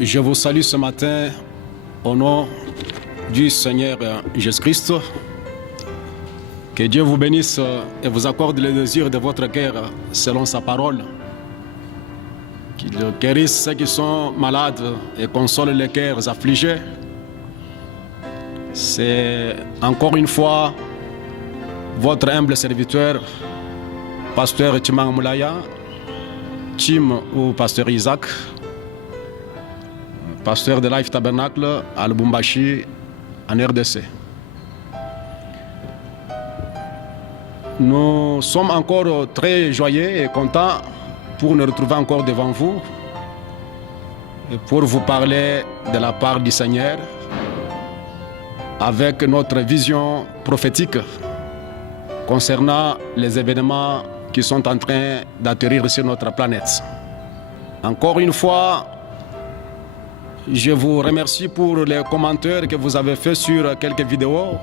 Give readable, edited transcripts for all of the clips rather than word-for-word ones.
Je vous salue ce matin au nom du Seigneur Jésus-Christ. Que Dieu vous bénisse et vous accorde le désir de votre cœur selon sa parole. Qu'il guérisse ceux qui sont malades et console les cœurs affligés. C'est encore une fois votre humble serviteur, pasteur Timang Moulaya, Tim ou pasteur Isaac, pasteur de Life Tabernacle à Lubumbashi, en RDC. Nous sommes encore très joyeux et contents pour nous retrouver encore devant vous et pour vous parler de la part du Seigneur avec notre vision prophétique concernant les événements qui sont en train d'atterrir sur notre planète. Encore une fois, je vous remercie pour les commentaires que vous avez faits sur quelques vidéos.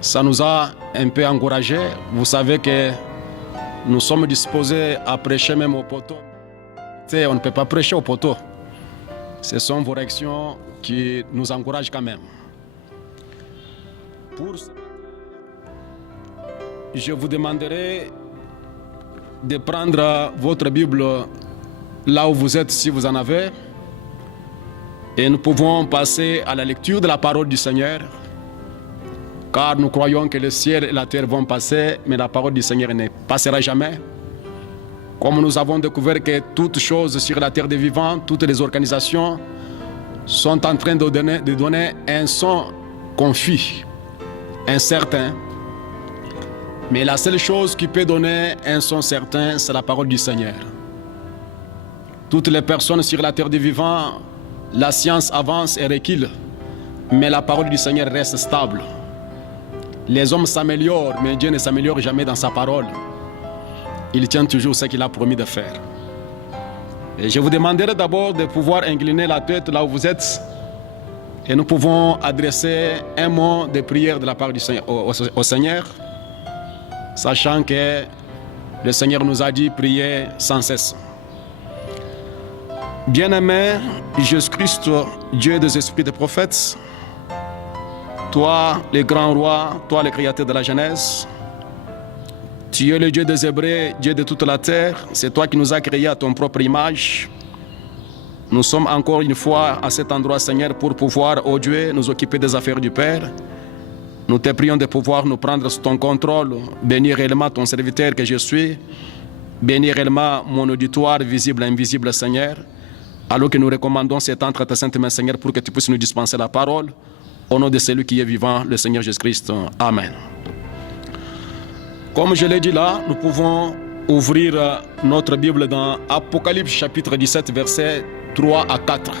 Ça nous a un peu encouragés. Vous savez que nous sommes disposés à prêcher même au poteau. On ne peut pas prêcher au poteau. Ce sont vos réactions qui nous encouragent quand même. Pour ce matin, je vous demanderai de prendre votre Bible là où vous êtes, si vous en avez. Et nous pouvons passer à la lecture de la parole du Seigneur. Car nous croyons que le ciel et la terre vont passer, mais la parole du Seigneur ne passera jamais. Comme nous avons découvert que toutes choses sur la terre des vivants, toutes les organisations sont en train de donner un son confus, incertain. Mais la seule chose qui peut donner un son certain, c'est la parole du Seigneur. Toutes les personnes sur la terre des vivants, la science avance et recule, mais la parole du Seigneur reste stable. Les hommes s'améliorent, mais Dieu ne s'améliore jamais dans sa parole. Il tient toujours ce qu'il a promis de faire. Et je vous demanderai d'abord de pouvoir incliner la tête là où vous êtes. Et nous pouvons adresser un mot de prière de la part du Seigneur, au Seigneur, sachant que le Seigneur nous a dit prier sans cesse. Bien-aimé Jésus-Christ, Dieu des esprits des prophètes, toi, le grand roi, toi, le créateur de la Genèse, tu es le Dieu des Hébreux, Dieu de toute la terre. C'est toi qui nous as créés à ton propre image. Nous sommes encore une fois à cet endroit, Seigneur, pour pouvoir, ô Dieu, nous occuper des affaires du Père. Nous te prions de pouvoir nous prendre sous ton contrôle, bénir réellement ton serviteur que je suis, bénir réellement mon auditoire visible et invisible, Seigneur, alors que nous recommandons cet entre ta sainte main, Seigneur, pour que tu puisses nous dispenser la parole. Au nom de celui qui est vivant, le Seigneur Jésus-Christ. Amen. Comme je l'ai dit là, nous pouvons ouvrir notre Bible dans Apocalypse chapitre 17, versets 3 à 4.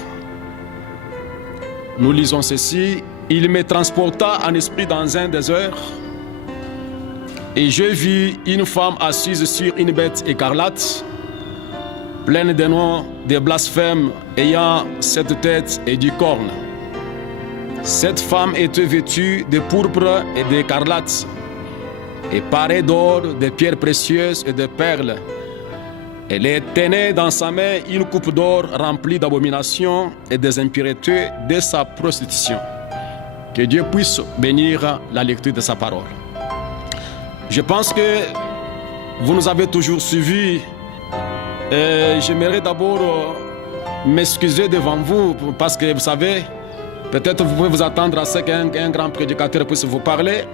Nous lisons ceci. Il me transporta en esprit dans un désert, et je vis une femme assise sur une bête écarlate, pleine de noms de blasphèmes, ayant 7 têtes et 10 cornes. Cette femme était vêtue de pourpre et d'écarlate, et parée d'or, de pierres précieuses et de perles. Elle tenait dans sa main une coupe d'or remplie d'abominations et des impuretés de sa prostitution. Que Dieu puisse bénir la lecture de sa parole. Je pense que vous nous avez toujours suivis. J'aimerais d'abord m'excuser devant vous parce que vous savez, peut-être vous pouvez vous attendre à ce qu'un grand prédicateur puisse vous parler,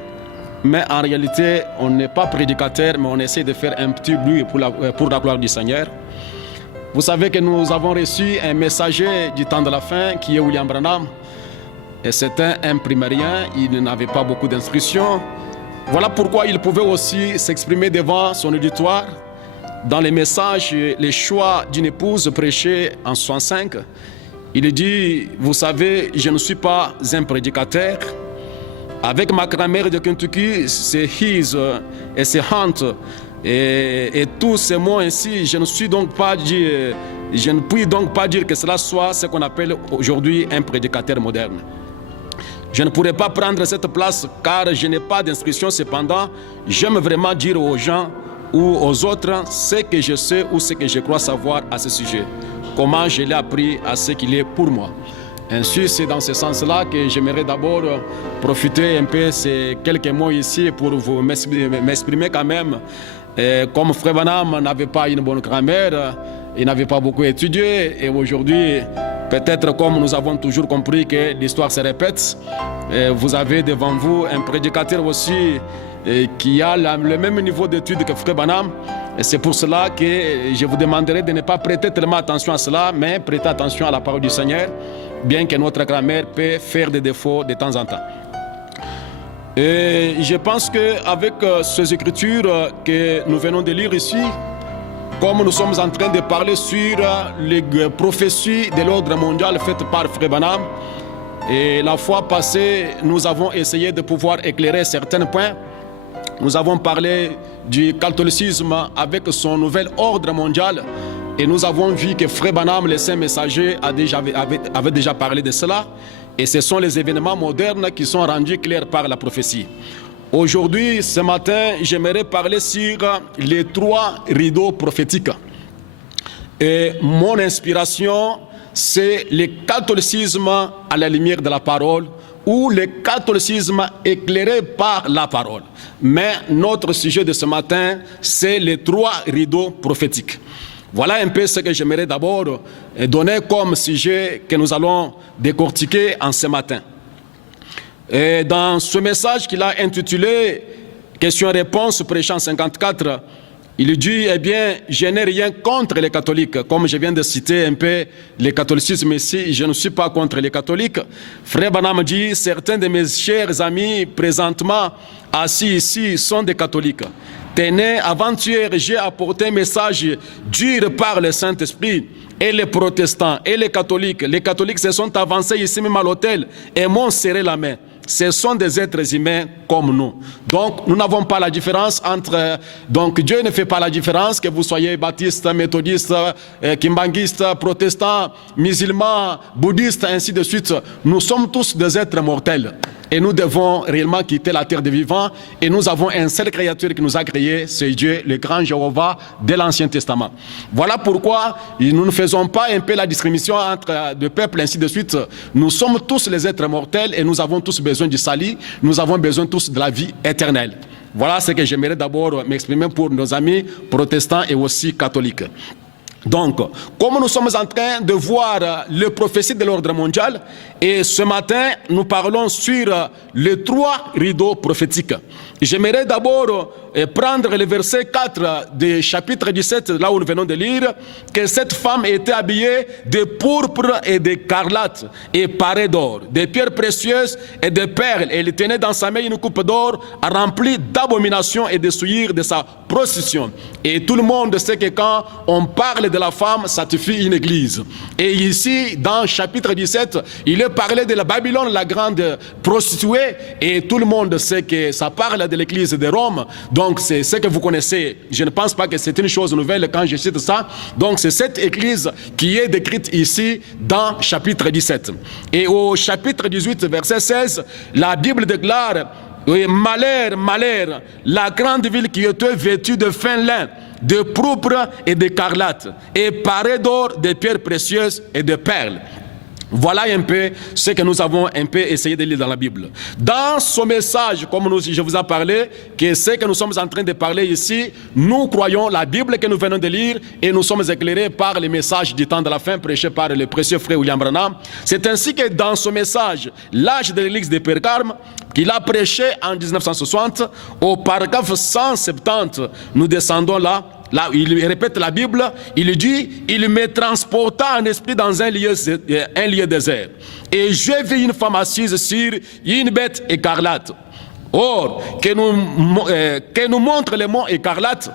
mais en réalité, on n'est pas prédicateur, mais on essaie de faire un petit bruit pour la gloire du Seigneur. Vous savez que nous avons reçu un messager du temps de la fin, qui est William Branham, et c'était un primérien, il n'avait pas beaucoup d'instructions. Voilà pourquoi il pouvait aussi s'exprimer devant son auditoire. Dans les messages, les choix d'une épouse prêchés en 65, il dit, vous savez, je ne suis pas un prédicateur. Avec ma grand-mère de Kentucky, c'est his et c'est hunt. Et tous ces mots ainsi, je ne puis donc pas dire que cela soit ce qu'on appelle aujourd'hui un prédicateur moderne. Je ne pourrais pas prendre cette place car je n'ai pas d'instruction. Cependant, j'aime vraiment dire aux gens ou aux autres ce que je sais ou ce que je crois savoir à ce sujet. comment je l'ai appris à ce qu'il est pour moi. Ainsi, c'est dans ce sens-là que j'aimerais d'abord profiter un peu ces quelques mots ici pour vous m'exprimer quand même. Comme Frère Branham n'avait pas une bonne grammaire, il n'avait pas beaucoup étudié, et aujourd'hui, peut-être comme nous avons toujours compris que l'histoire se répète, vous avez devant vous un prédicateur aussi qui a le même niveau d'études que Frère Branham. Et c'est pour cela que je vous demanderai de ne pas prêter tellement attention à cela, mais prêter attention à la parole du Seigneur, bien que notre grammaire peut faire des défauts de temps en temps. Et je pense qu'avec ces écritures que nous venons de lire ici, comme nous sommes en train de parler sur les prophéties de l'ordre mondial faites par Frère Branham, et la fois passée, nous avons essayé de pouvoir éclairer certains points. Nous avons parlé du catholicisme avec son nouvel ordre mondial, et nous avons vu que Frère Branham, le Saint Messager, avait déjà parlé de cela, et ce sont les événements modernes qui sont rendus clairs par la prophétie. Aujourd'hui, ce matin, j'aimerais parler sur les 3 rideaux prophétiques. Et mon inspiration, c'est le catholicisme à la lumière de la parole, ou le catholicisme éclairé par la parole. Mais notre sujet de ce matin, c'est les 3 rideaux prophétiques. Voilà un peu ce que j'aimerais d'abord donner comme sujet que nous allons décortiquer en ce matin. Et dans ce message qu'il a intitulé « Question-réponse, prêchant 54 », il dit, eh bien, je n'ai rien contre les catholiques. Comme je viens de citer un peu le catholicisme ici, je ne suis pas contre les catholiques. Frère Branham dit, certains de mes chers amis présentement assis ici sont des catholiques. Tenez, avant-hier, j'ai apporté un message dur par le Saint-Esprit. Et les protestants et les catholiques se sont avancés ici même à l'autel et m'ont serré la main. Ce sont des êtres humains comme nous. Donc, nous n'avons pas la différence entre... Donc, Dieu ne fait pas la différence, que vous soyez baptiste, méthodiste, kimbanguiste, protestant, musulman, bouddhiste, ainsi de suite. Nous sommes tous des êtres mortels. Et nous devons réellement quitter la terre des vivants. Et nous avons un seul créature qui nous a créés, c'est Dieu, le grand Jéhovah de l'Ancien Testament. Voilà pourquoi nous ne faisons pas un peu la discrimination entre deux peuples, ainsi de suite. Nous sommes tous les êtres mortels et nous avons tous besoin du salut. Nous avons besoin tous de la vie éternelle. Voilà ce que j'aimerais d'abord m'exprimer pour nos amis protestants et aussi catholiques. Donc, comme nous sommes en train de voir les prophéties de l'ordre mondial, et ce matin, nous parlons sur les 3 rideaux prophétiques. J'aimerais d'abord prendre le verset 4 du chapitre 17, là où nous venons de lire, que cette femme était habillée de pourpre et d'écarlate et parée d'or, de pierres précieuses et de perles. Et elle tenait dans sa main une coupe d'or remplie d'abominations et de souillures de sa prostitution. Et tout le monde sait que quand on parle de la femme, ça te fait une église. Et ici, dans chapitre 17, il est parlé de la Babylone, la grande prostituée, et tout le monde sait que ça parle de l'église de Rome. Donc c'est ce que vous connaissez. Je ne pense pas que c'est une chose nouvelle quand je cite ça. Donc c'est cette église qui est décrite ici dans chapitre 17. Et au chapitre 18, verset 16, la Bible déclare: malheur, malheur, la grande ville qui était vêtue de fin lin, de pourpre et d'écarlate, et parée d'or, de pierres précieuses et de perles. Voilà un peu ce que nous avons un peu essayé de lire dans la Bible. Dans ce message, comme je vous ai parlé, que ce que nous sommes en train de parler ici, nous croyons la Bible que nous venons de lire et nous sommes éclairés par les messages du temps de la fin prêchés par le précieux frère William Branham. C'est ainsi que dans ce message, l'âge de l'église de Percarme, qu'il a prêché en 1960, au paragraphe 170, nous descendons là. Là, il répète la Bible, il dit, il me transporta en esprit dans un lieu désert. Et je vis une femme assise sur une bête écarlate. Or, que nous montre le mont écarlate,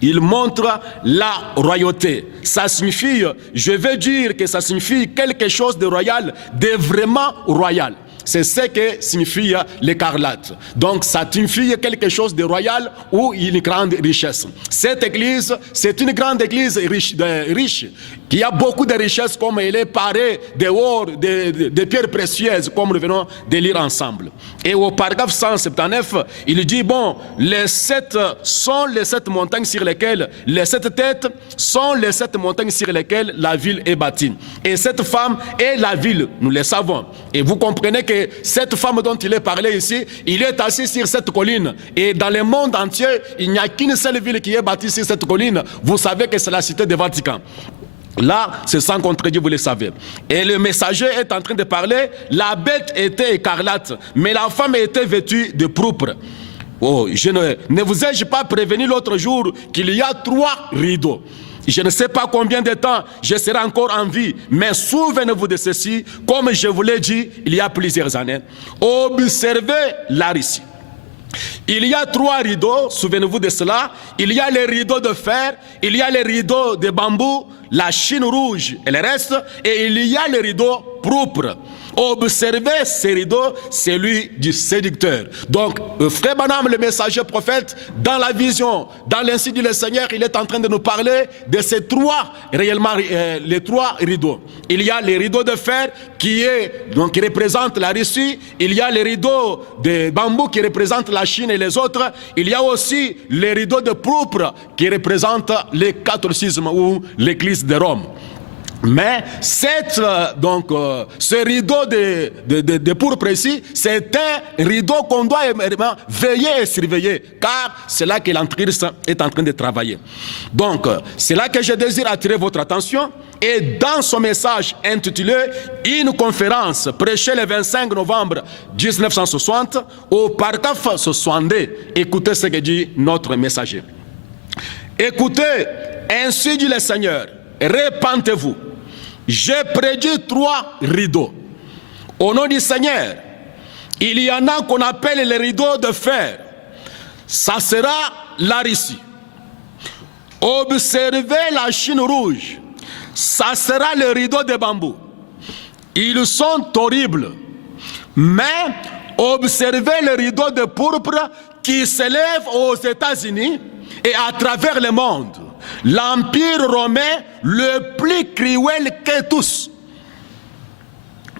il montre la royauté. Ça signifie, je veux dire que ça signifie quelque chose de royal, de vraiment royal. C'est ce que signifie l'écarlate. Donc ça signifie quelque chose de royal ou une grande richesse. Cette église, c'est une grande église riche qui a beaucoup de richesses, comme elle est parée d'or, de pierres précieuses, comme nous venons de lire ensemble. Et au paragraphe 179, il dit, bon, les 7 sont les 7 montagnes sur lesquelles, les 7 têtes sont les 7 montagnes sur lesquelles la ville est bâtie. Et cette femme est la ville, nous le savons. Et vous comprenez que cette femme dont il est parlé ici, il est assis sur cette colline. Et dans le monde entier, il n'y a qu'une seule ville qui est bâtie sur cette colline. Vous savez que c'est la cité de Vatican. Là, c'est sans contredire, vous le savez. Et le messager est en train de parler, la bête était écarlate, mais la femme était vêtue de pourpre. Oh, ne vous ai-je pas prévenu l'autre jour qu'il y a 3 rideaux? Je ne sais pas combien de temps je serai encore en vie, mais souvenez-vous de ceci, comme je vous l'ai dit il y a plusieurs années. Observez la Russie. Il y a 3 rideaux, souvenez-vous de cela. Il y a les rideaux de fer, il y a les rideaux de bambou, la Chine rouge et le reste, et il y a les rideaux pourpres. Observez ces rideaux, celui du séducteur. Donc, frère Branham, le messager prophète, dans la vision, dans l'Ainsi dit le Seigneur, il est en train de nous parler de ces 3, réellement, les 3 rideaux. Il y a les rideaux de fer qui représentent la Russie. Il y a les rideaux de bambou qui représentent la Chine et les autres. Il y a aussi les rideaux de pourpre qui représentent le catholicisme ou l'Église de Rome. Mais ce rideau de pourpre ici, c'est un rideau qu'on doit veiller et surveiller, car c'est là que l'Antichrist est en train de travailler. Donc, c'est là que je désire attirer votre attention. Et dans son message intitulé « Une conférence prêchée le 25 novembre 1960 au paragraphe 62 », écoutez ce que dit notre messager. « Écoutez, ainsi dit le Seigneur, répentez-vous. J'ai prédit 3 rideaux. Au nom du Seigneur, il y en a qu'on appelle les rideaux de fer. Ça sera la Russie. Observez la Chine rouge. Ça sera le rideau de bambou. Ils sont horribles. Mais observez le rideau de pourpre qui s'élève aux États-Unis et à travers le monde. L'Empire romain le plus cruel que tous.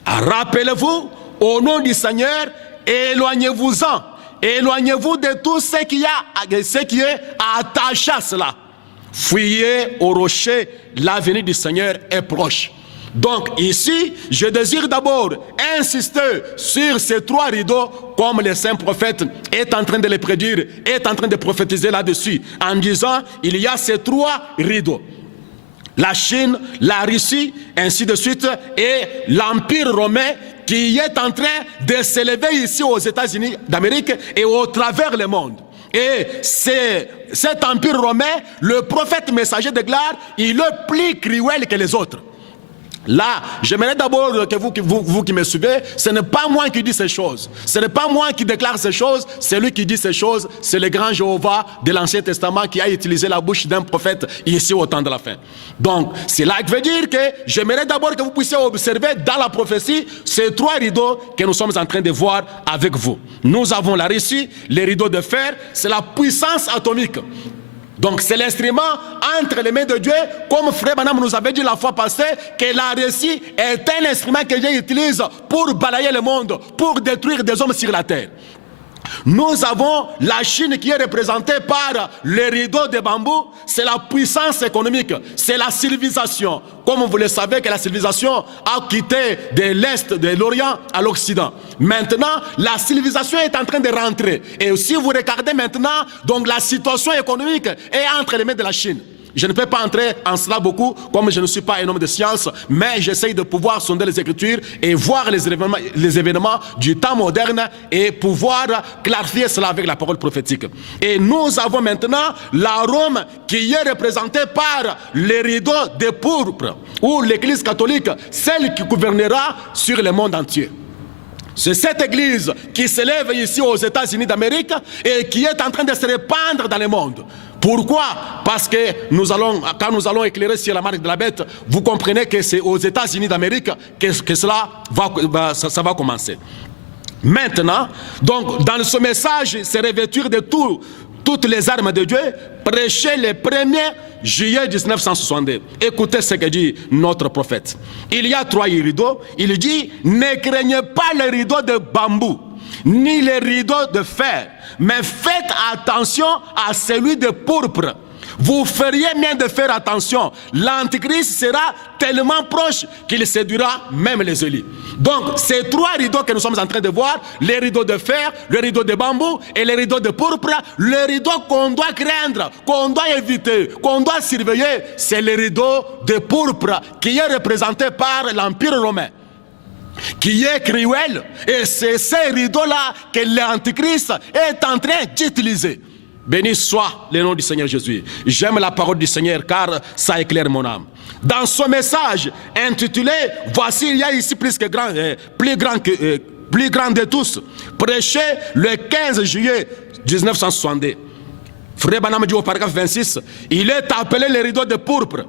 Rappelez-vous, au nom du Seigneur, éloignez-vous-en. Éloignez-vous de tout ce qui est attaché à cela. Fuyez au rocher, l'avenir du Seigneur est proche. Donc ici, je désire d'abord insister sur ces 3 rideaux, comme le saint prophète est en train de les prédire, est en train de prophétiser là-dessus, en disant, il y a ces 3 rideaux. La Chine, la Russie, ainsi de suite, et l'Empire romain qui est en train de s'élever ici aux États-Unis d'Amérique et au travers le monde. Et cet empire romain, le prophète messager déclare, il est plus cruel que les autres. Là, j'aimerais d'abord que vous qui me suivez, ce n'est pas moi qui dis ces choses. Ce n'est pas moi qui déclare ces choses. Celui qui dit ces choses, c'est le grand Jéhovah de l'Ancien Testament qui a utilisé la bouche d'un prophète ici au temps de la fin. Donc, cela veut dire que j'aimerais d'abord que vous puissiez observer dans la prophétie ces 3 rideaux que nous sommes en train de voir avec vous. Nous avons la Russie, les rideaux de fer, c'est la puissance atomique. Donc c'est l'instrument entre les mains de Dieu, comme frère Branham nous avait dit la fois passée, que la Russie est un instrument que Dieu utilise pour balayer le monde, pour détruire des hommes sur la terre. Nous avons la Chine qui est représentée par les rideaux de bambou, c'est la puissance économique, c'est la civilisation. Comme vous le savez que la civilisation a quitté de l'Est, de l'Orient à l'Occident. Maintenant, la civilisation est en train de rentrer. Et si vous regardez maintenant, donc la situation économique est entre les mains de la Chine. Je ne peux pas entrer en cela beaucoup, comme je ne suis pas un homme de science, mais j'essaye de pouvoir sonder les Écritures et voir les événements du temps moderne et pouvoir clarifier cela avec la parole prophétique. Et nous avons maintenant la Rome qui est représentée par les rideaux de pourpre, ou l'Église catholique, celle qui gouvernera sur le monde entier. C'est cette église qui s'élève ici aux États-Unis d'Amérique et qui est en train de se répandre dans le monde. Pourquoi? Parce que quand nous allons éclairer sur la marque de la bête, vous comprenez que c'est aux États-Unis d'Amérique que ça va commencer. Maintenant, donc dans ce message, c'est revêtir de toutes les armes de Dieu, prêcher le 1er juillet 1962. Écoutez ce que dit notre prophète. Il y a 3 rideaux. Il dit, ne craignez pas les rideaux de bambou, ni les rideaux de fer, mais faites attention à celui de pourpre. Vous feriez bien de faire attention. L'Antichrist sera tellement proche qu'il séduira même les élus. Donc, ces 3 rideaux que nous sommes en train de voir, les rideaux de fer, le rideau de bambou et les rideaux de pourpre, le rideau qu'on doit craindre, qu'on doit éviter, qu'on doit surveiller, c'est le rideau de pourpre qui est représenté par l'Empire romain, qui est cruel, et c'est ces rideaux-là que l'Antichrist est en train d'utiliser. Béni soit le nom du Seigneur Jésus. J'aime la parole du Seigneur car ça éclaire mon âme. Dans ce message intitulé « Voici, il y a ici plus grand de tous », prêché le 15 juillet 1962. Frère Branham dit au paragraphe 26, il est appelé le rideau de pourpre.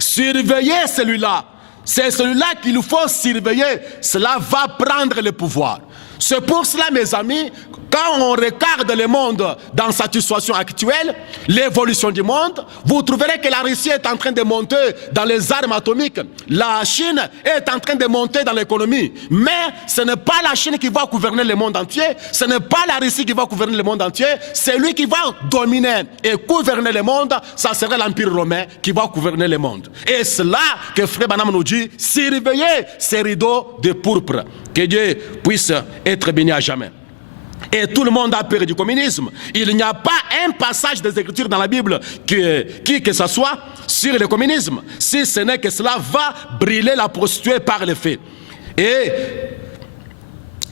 Surveillez celui-là. C'est celui-là qu'il faut surveiller. Cela va prendre le pouvoir. C'est pour cela, mes amis, quand on regarde le monde dans sa situation actuelle, l'évolution du monde, vous trouverez que la Russie est en train de monter dans les armes atomiques. La Chine est en train de monter dans l'économie. Mais ce n'est pas la Chine qui va gouverner le monde entier. Ce n'est pas la Russie qui va gouverner le monde entier. C'est lui qui va dominer et gouverner le monde. Ça sera l'Empire romain qui va gouverner le monde. Et c'est là que Frère Branham nous dit, surveillez ces rideaux de pourpre. Que Dieu puisse être béni à jamais. Et tout le monde a peur du communisme. Il n'y a pas un passage des Écritures dans la Bible qui que ce soit sur le communisme, si ce n'est que cela va brûler la prostituée par les faits. Et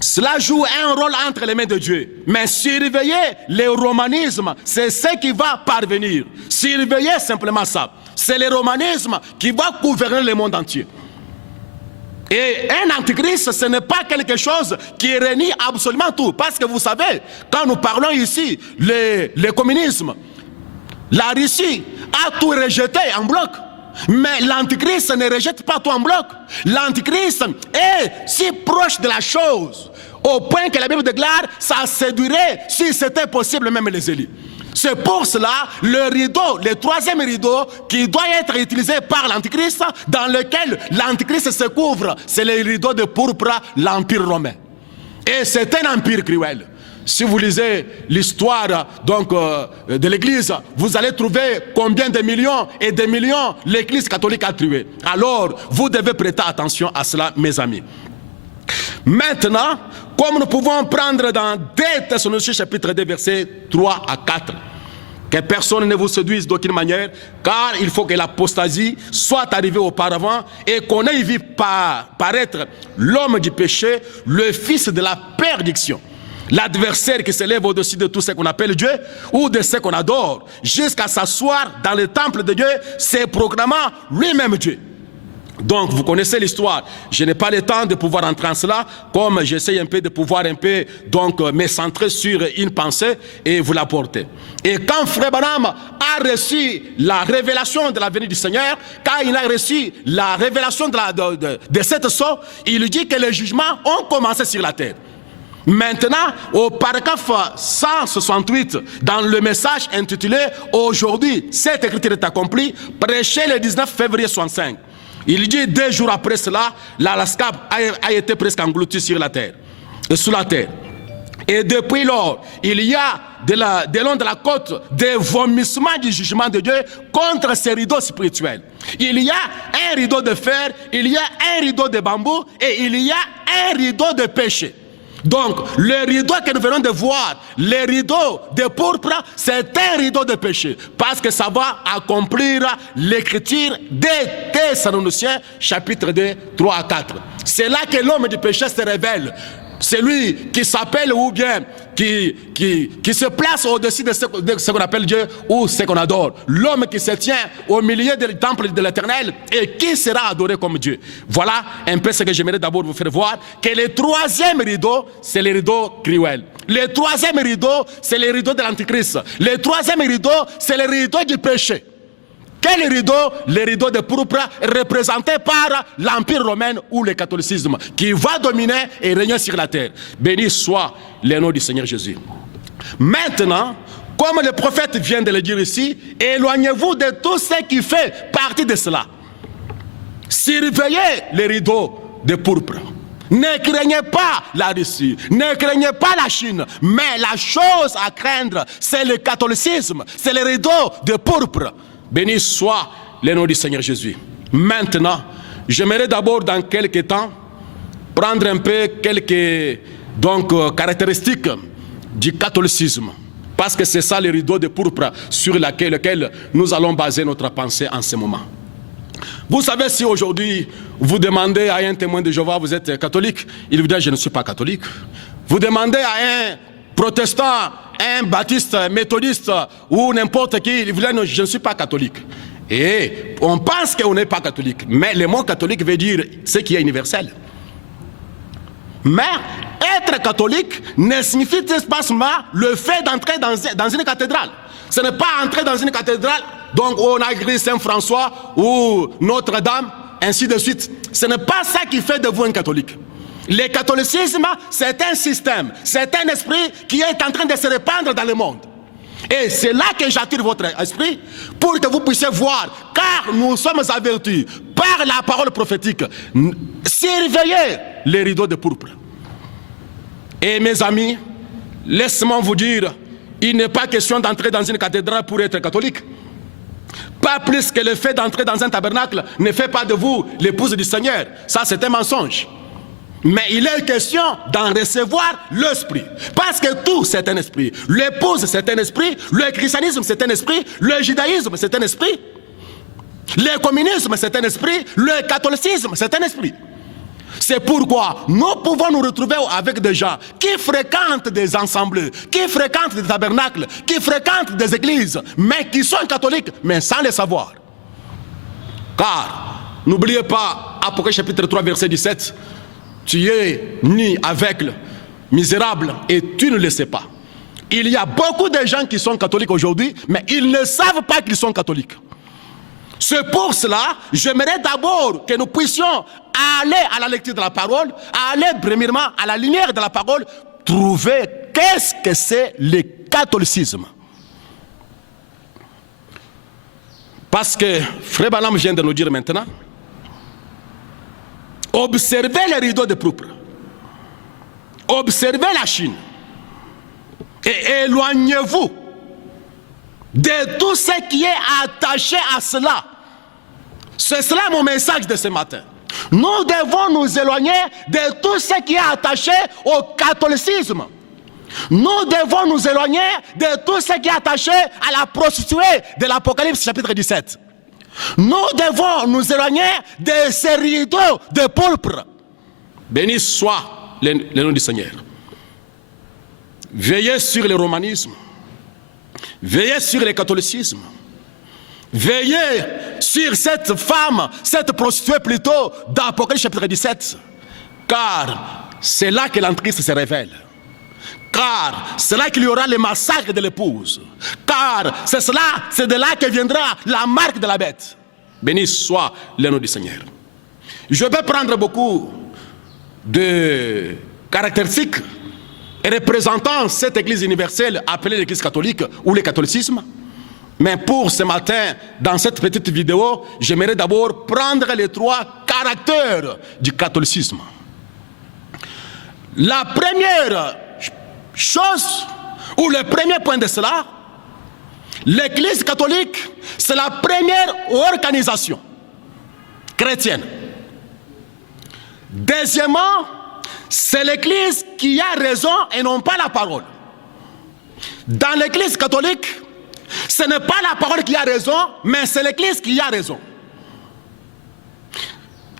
cela joue un rôle entre les mains de Dieu. Mais surveiller le romanisme, c'est ce qui va parvenir. Surveiller simplement ça. C'est le romanisme qui va gouverner le monde entier. Et un antichrist, ce n'est pas quelque chose qui renie absolument tout. Parce que vous savez, quand nous parlons ici, le communisme, la Russie a tout rejeté en bloc. Mais l'antichrist ne rejette pas tout en bloc. L'antichrist est si proche de la chose, au point que la Bible déclare, ça séduirait, si c'était possible, même les élus. C'est pour cela le rideau, le 3e rideau qui doit être utilisé par l'Antichrist, dans lequel l'Antichrist se couvre, c'est le rideau de pourpre, l'Empire romain. Et c'est un empire cruel. Si vous lisez l'histoire de l'Église, vous allez trouver combien de millions et de millions l'Église catholique a tué. Alors, vous devez prêter attention à cela, mes amis. Maintenant, comme nous pouvons prendre dans 2 Thessaloniciens chapitre 2 versets 3 à 4, que personne ne vous séduise d'aucune manière, car il faut que l'apostasie soit arrivée auparavant et qu'on ait vu paraître l'homme du péché, le fils de la perdition, l'adversaire qui s'élève au-dessus de tout ce qu'on appelle Dieu ou de ce qu'on adore, jusqu'à s'asseoir dans le temple de Dieu, se proclamant lui-même Dieu. Donc, vous connaissez l'histoire. Je n'ai pas le temps de pouvoir entrer en cela, comme j'essaie un peu de pouvoir me centrer sur une pensée et vous l'apporter. Et quand Frère Branham a reçu la révélation de la venue du Seigneur, quand il a reçu la révélation de cette sceau, il dit que les jugements ont commencé sur la terre. Maintenant, au paragraphe 168, dans le message intitulé « Aujourd'hui, cette écriture est accomplie », prêché le 19 février 65. Il dit 2 jours après cela, l'Alaska a été presque englouti sur la terre, sous la terre. Et depuis lors, il y a de long de la côte des vomissements du jugement de Dieu contre ces rideaux spirituels. Il y a un rideau de fer, il y a un rideau de bambou et il y a un rideau de péché. Donc, le rideau que nous venons de voir, le rideau de pourpre, c'est un rideau de péché. Parce que ça va accomplir l'écriture des Thessaloniciens, chapitre 2, 3 à 4. C'est là que l'homme du péché se révèle. Celui qui s'appelle ou bien qui se place au-dessus de ce qu'on appelle Dieu ou ce qu'on adore. L'homme qui se tient au milieu du temple de l'Éternel et qui sera adoré comme Dieu. Voilà un peu ce que j'aimerais d'abord vous faire voir. Que le 3e rideau, c'est le rideau cruel. Le 3e rideau, c'est le rideau de l'Antichrist. Le 3e rideau, c'est le rideau du péché. Que Quel rideau? Le rideau de pourpre représenté par l'Empire romain ou le catholicisme qui va dominer et régner sur la terre. Béni soit le nom du Seigneur Jésus. Maintenant, comme le prophète vient de le dire ici, éloignez-vous de tout ce qui fait partie de cela. Surveillez les rideaux de pourpre. Ne craignez pas la Russie, ne craignez pas la Chine, mais la chose à craindre, c'est le catholicisme, c'est les rideaux de pourpre. Béni soit le nom du Seigneur Jésus. Maintenant, j'aimerais d'abord dans quelques temps prendre un peu quelques caractéristiques du catholicisme, parce que c'est ça le rideau de pourpre sur lequel nous allons baser notre pensée en ce moment. Vous savez, si aujourd'hui vous demandez à un témoin de Jéhovah, vous êtes catholique, il vous dit je ne suis pas catholique. Vous demandez à un protestant, un baptiste, méthodiste ou n'importe qui, il vous dit non, je ne suis pas catholique. Et on pense qu'on n'est pas catholique, mais le mot catholique veut dire ce qui est universel. Mais être catholique ne signifie pas seulement le fait d'entrer dans une cathédrale. Ce n'est pas entrer dans une cathédrale, donc on a écrit Saint-François ou Notre-Dame, ainsi de suite. Ce n'est pas ça qui fait de vous un catholique. Le catholicisme, c'est un système, c'est un esprit qui est en train de se répandre dans le monde. Et c'est là que j'attire votre esprit pour que vous puissiez voir, car nous sommes avertis par la parole prophétique, surveillez les rideaux de pourpre. Et mes amis, laissez-moi vous dire, il n'est pas question d'entrer dans une cathédrale pour être catholique. Pas plus que le fait d'entrer dans un tabernacle ne fait pas de vous l'épouse du Seigneur. Ça, c'est un mensonge. Mais il est question d'en recevoir l'esprit. Parce que tout, c'est un esprit. L'épouse, c'est un esprit. Le christianisme, c'est un esprit. Le judaïsme, c'est un esprit. Le communisme, c'est un esprit. Le catholicisme, c'est un esprit. C'est pourquoi nous pouvons nous retrouver avec des gens qui fréquentent des ensembles, qui fréquentent des tabernacles, qui fréquentent des églises, mais qui sont catholiques, mais sans le savoir. Car, n'oubliez pas, Apocalypse chapitre 3, verset 17, tu es ni aveugle, misérable, et tu ne le sais pas. Il y a beaucoup de gens qui sont catholiques aujourd'hui, mais ils ne savent pas qu'ils sont catholiques. C'est pour cela, j'aimerais d'abord que nous puissions aller à la lecture de la parole, aller premièrement à la lumière de la parole, trouver qu'est-ce que c'est le catholicisme. Parce que Frère Balam vient de nous dire maintenant, observez les rideaux de pourpre, observez la Chine et éloignez-vous de tout ce qui est attaché à cela. C'est cela mon message de ce matin. Nous devons nous éloigner de tout ce qui est attaché au catholicisme. Nous devons nous éloigner de tout ce qui est attaché à la prostituée de l'Apocalypse chapitre 17. Nous devons nous éloigner de ces rideaux de pourpre. Béni soit le nom du Seigneur. Veillez sur le romanisme. Veillez sur le catholicisme. Veillez sur cette femme, cette prostituée plutôt, d'Apocalypse chapitre 17. Car c'est là que l'Antichrist se révèle. Car c'est là qu'il y aura le massacre de l'épouse. Car c'est de là que viendra la marque de la bête. Béni soit le nom du Seigneur. Je peux prendre beaucoup de caractéristiques représentant cette église universelle appelée l'église catholique ou le catholicisme. Mais pour ce matin, dans cette petite vidéo, j'aimerais d'abord prendre les 3 caractères du catholicisme. La première chose, ou le premier point de cela, l'église catholique, c'est la première organisation chrétienne. Deuxièmement, c'est l'église qui a raison et non pas la parole. Dans l'église catholique, ce n'est pas la parole qui a raison, mais c'est l'église qui a raison.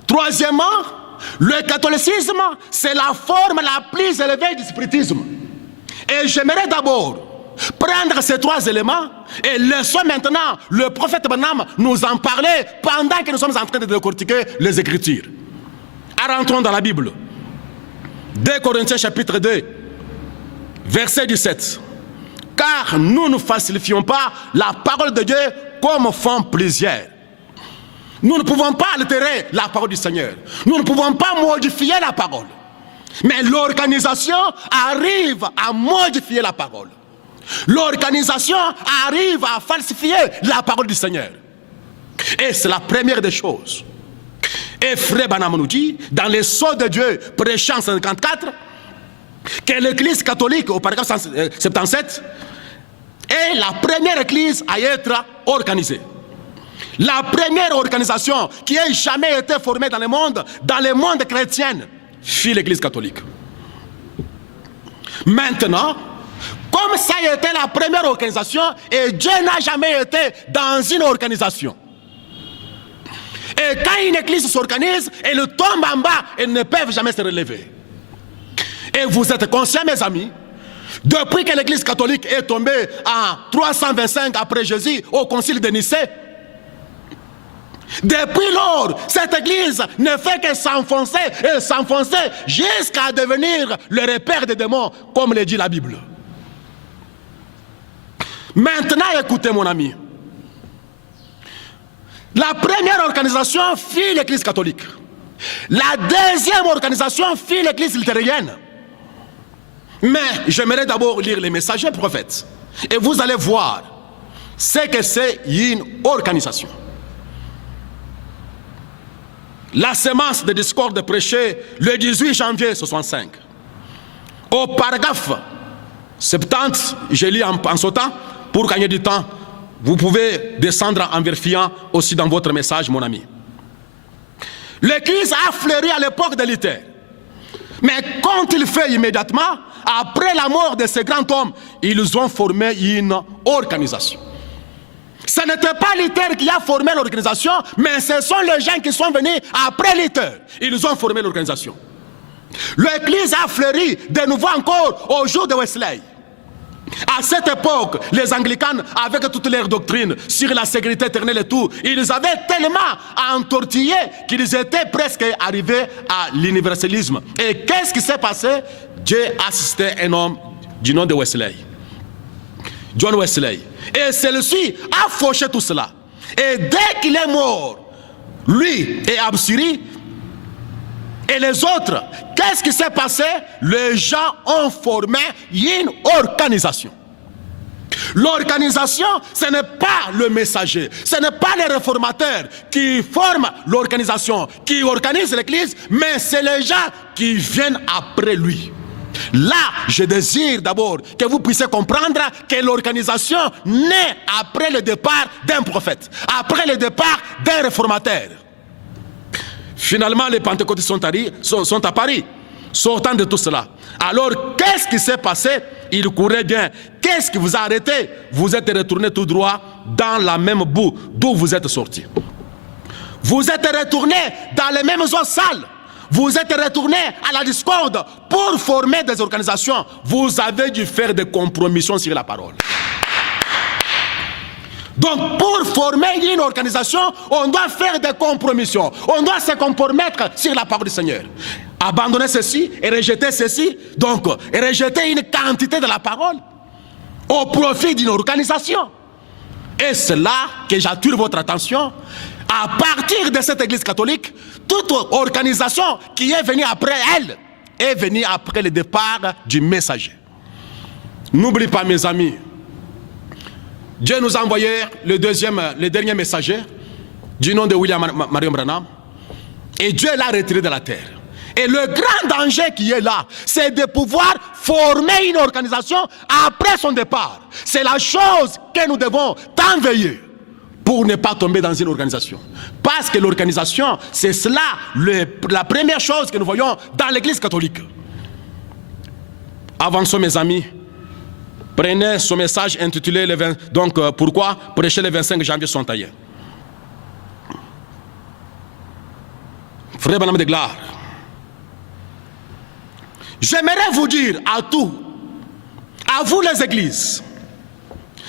Troisièmement, le catholicisme, c'est la forme la plus élevée du spiritisme. Et j'aimerais d'abord prendre ces 3 éléments et laissons maintenant le prophète Branham nous en parler pendant que nous sommes en train de décortiquer les Écritures. Rentrons dans la Bible. 2 Corinthiens chapitre 2, verset 17. Car nous ne falsifions pas la parole de Dieu comme font plusieurs. Nous ne pouvons pas altérer la parole du Seigneur. Nous ne pouvons pas modifier la parole. Mais l'organisation arrive à modifier la parole. L'organisation arrive à falsifier la parole du Seigneur. Et c'est la première des choses. Et Frère Branham nous dit, dans les sceaux de Dieu, prêchant 54, que l'église catholique, au paragraphe 77, est la première église à être organisée. La première organisation qui ait jamais été formée dans le monde chrétien, fut l'église catholique. Maintenant, comme ça a été la première organisation, et Dieu n'a jamais été dans une organisation. Et quand une église s'organise, elle tombe en bas, elles ne peuvent jamais se relever. Et vous êtes conscients, mes amis, depuis que l'église catholique est tombée en 325 après Jésus au concile de Nicée, depuis lors, cette église ne fait que s'enfoncer et s'enfoncer jusqu'à devenir le repère des démons, comme le dit la Bible. Maintenant, écoutez mon ami. La première organisation fut l'église catholique. La deuxième organisation fut l'église luthérienne. Mais j'aimerais d'abord lire les messagers prophètes. Et vous allez voir ce que c'est une organisation. La sémence de discorde prêchée le 18 janvier 65. Au paragraphe 70, je lis en sautant, pour gagner du temps, vous pouvez descendre en vérifiant aussi dans votre message, mon ami. L'église a fleuri à l'époque de Luther. Mais quand il fait immédiatement, après la mort de ce grand homme, ils ont formé une organisation. Ce n'était pas Luther qui a formé l'organisation, mais ce sont les gens qui sont venus après Luther. Ils ont formé l'organisation. L'église a fleuri de nouveau encore au jour de Wesley. À cette époque, les anglicans, avec toutes leurs doctrines sur la sécurité éternelle et tout, ils avaient tellement entortillé qu'ils étaient presque arrivés à l'universalisme. Et qu'est-ce qui s'est passé? Dieu assistait un homme du nom de Wesley, John Wesley. Et celui-ci a fauché tout cela. Et dès qu'il est mort, lui et Absiri et les autres, qu'est-ce qui s'est passé? Les gens ont formé une organisation. L'organisation, ce n'est pas le messager, ce n'est pas les réformateurs qui forment l'organisation, qui organisent l'église, mais c'est les gens qui viennent après lui. Là, je désire d'abord que vous puissiez comprendre que l'organisation naît après le départ d'un prophète, après le départ d'un réformateur. Finalement, les pentecôtistes sont à Paris, sortant de tout cela. Alors, qu'est-ce qui s'est passé? Il courait bien. Qu'est-ce qui vous a arrêté? Vous êtes retourné tout droit dans la même boue d'où vous êtes sorti. Vous êtes retourné dans les mêmes eaux sales. Vous êtes retourné à la discorde pour former des organisations. Vous avez dû faire des compromissions sur la parole. Donc, pour former une organisation, on doit faire des compromissions. On doit se compromettre sur la parole du Seigneur. Abandonner ceci et rejeter ceci. Donc, rejeter une quantité de la parole au profit d'une organisation. Et c'est là que j'attire votre attention. À partir de cette église catholique, toute organisation qui est venue après elle est venue après le départ du messager. N'oubliez pas, mes amis, Dieu nous a envoyé le dernier messager du nom de William Marion Branham, et Dieu l'a retiré de la terre. Et le grand danger qui est là, c'est de pouvoir former une organisation après son départ. C'est la chose que nous devons tant veiller pour ne pas tomber dans une organisation. Parce que l'organisation, c'est cela, la première chose que nous voyons dans l'église catholique. Avançons, mes amis. Prenez ce message intitulé pourquoi prêcher le 25 janvier 61. Frère Branham de gloire, j'aimerais vous dire à vous les églises,